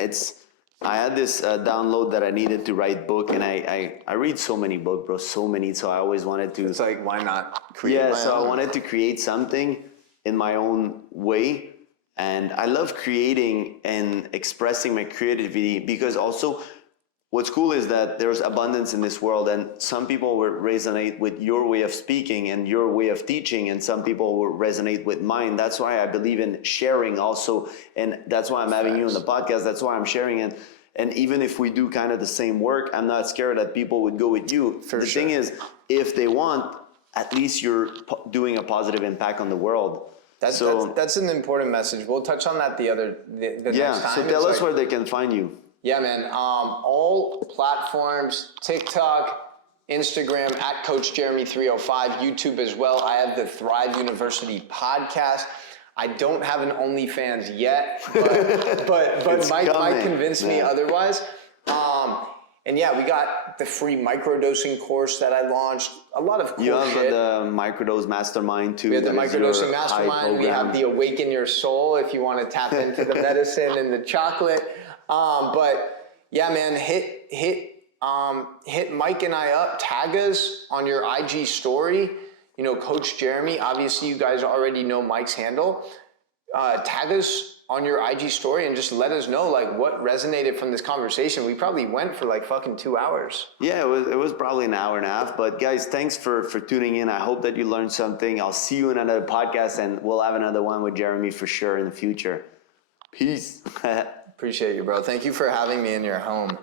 I had this download that I needed to write book, and I read so many books, bro, so many. So I always wanted to... It's like, why not create my so own? I wanted to create something in my own way. And I love creating and expressing my creativity, because also what's cool is that there's abundance in this world, and some people will resonate with your way of speaking and your way of teaching, and some people will resonate with mine. That's why I believe in sharing also, and that's why I'm having you on the podcast. That's why I'm sharing it. And even if we do kind of the same work, I'm not scared that people would go with you. The thing is, if they want, at least you're doing a positive impact on the world. That's an important message. We'll touch on that the next time. So tell us where they can find you. Yeah, man. All platforms, TikTok, Instagram, at Coach Jeremy 305, YouTube as well. I have the Thrive University podcast. I don't have an OnlyFans yet, but Mike convinced me otherwise. And yeah, we got the free microdosing course that I launched. A lot of cool shit. You have the Microdosing Mastermind too. We have the Microdosing Mastermind. We have the Awaken Your Soul if you want to tap into the medicine and the chocolate. But yeah, man, hit Mike and I up. Tag us on your IG story. You know, Coach Jeremy. Obviously, you guys already know Mike's handle. Tag us on your IG story and just let us know like what resonated from this conversation. We probably went for like fucking 2 hours. Yeah, it was probably an hour and a half. But guys, thanks for tuning in. I hope that you learned something. I'll see you in another podcast, and we'll have another one with Jeremy for sure in the future. Peace. Appreciate you, bro. Thank you for having me in your home.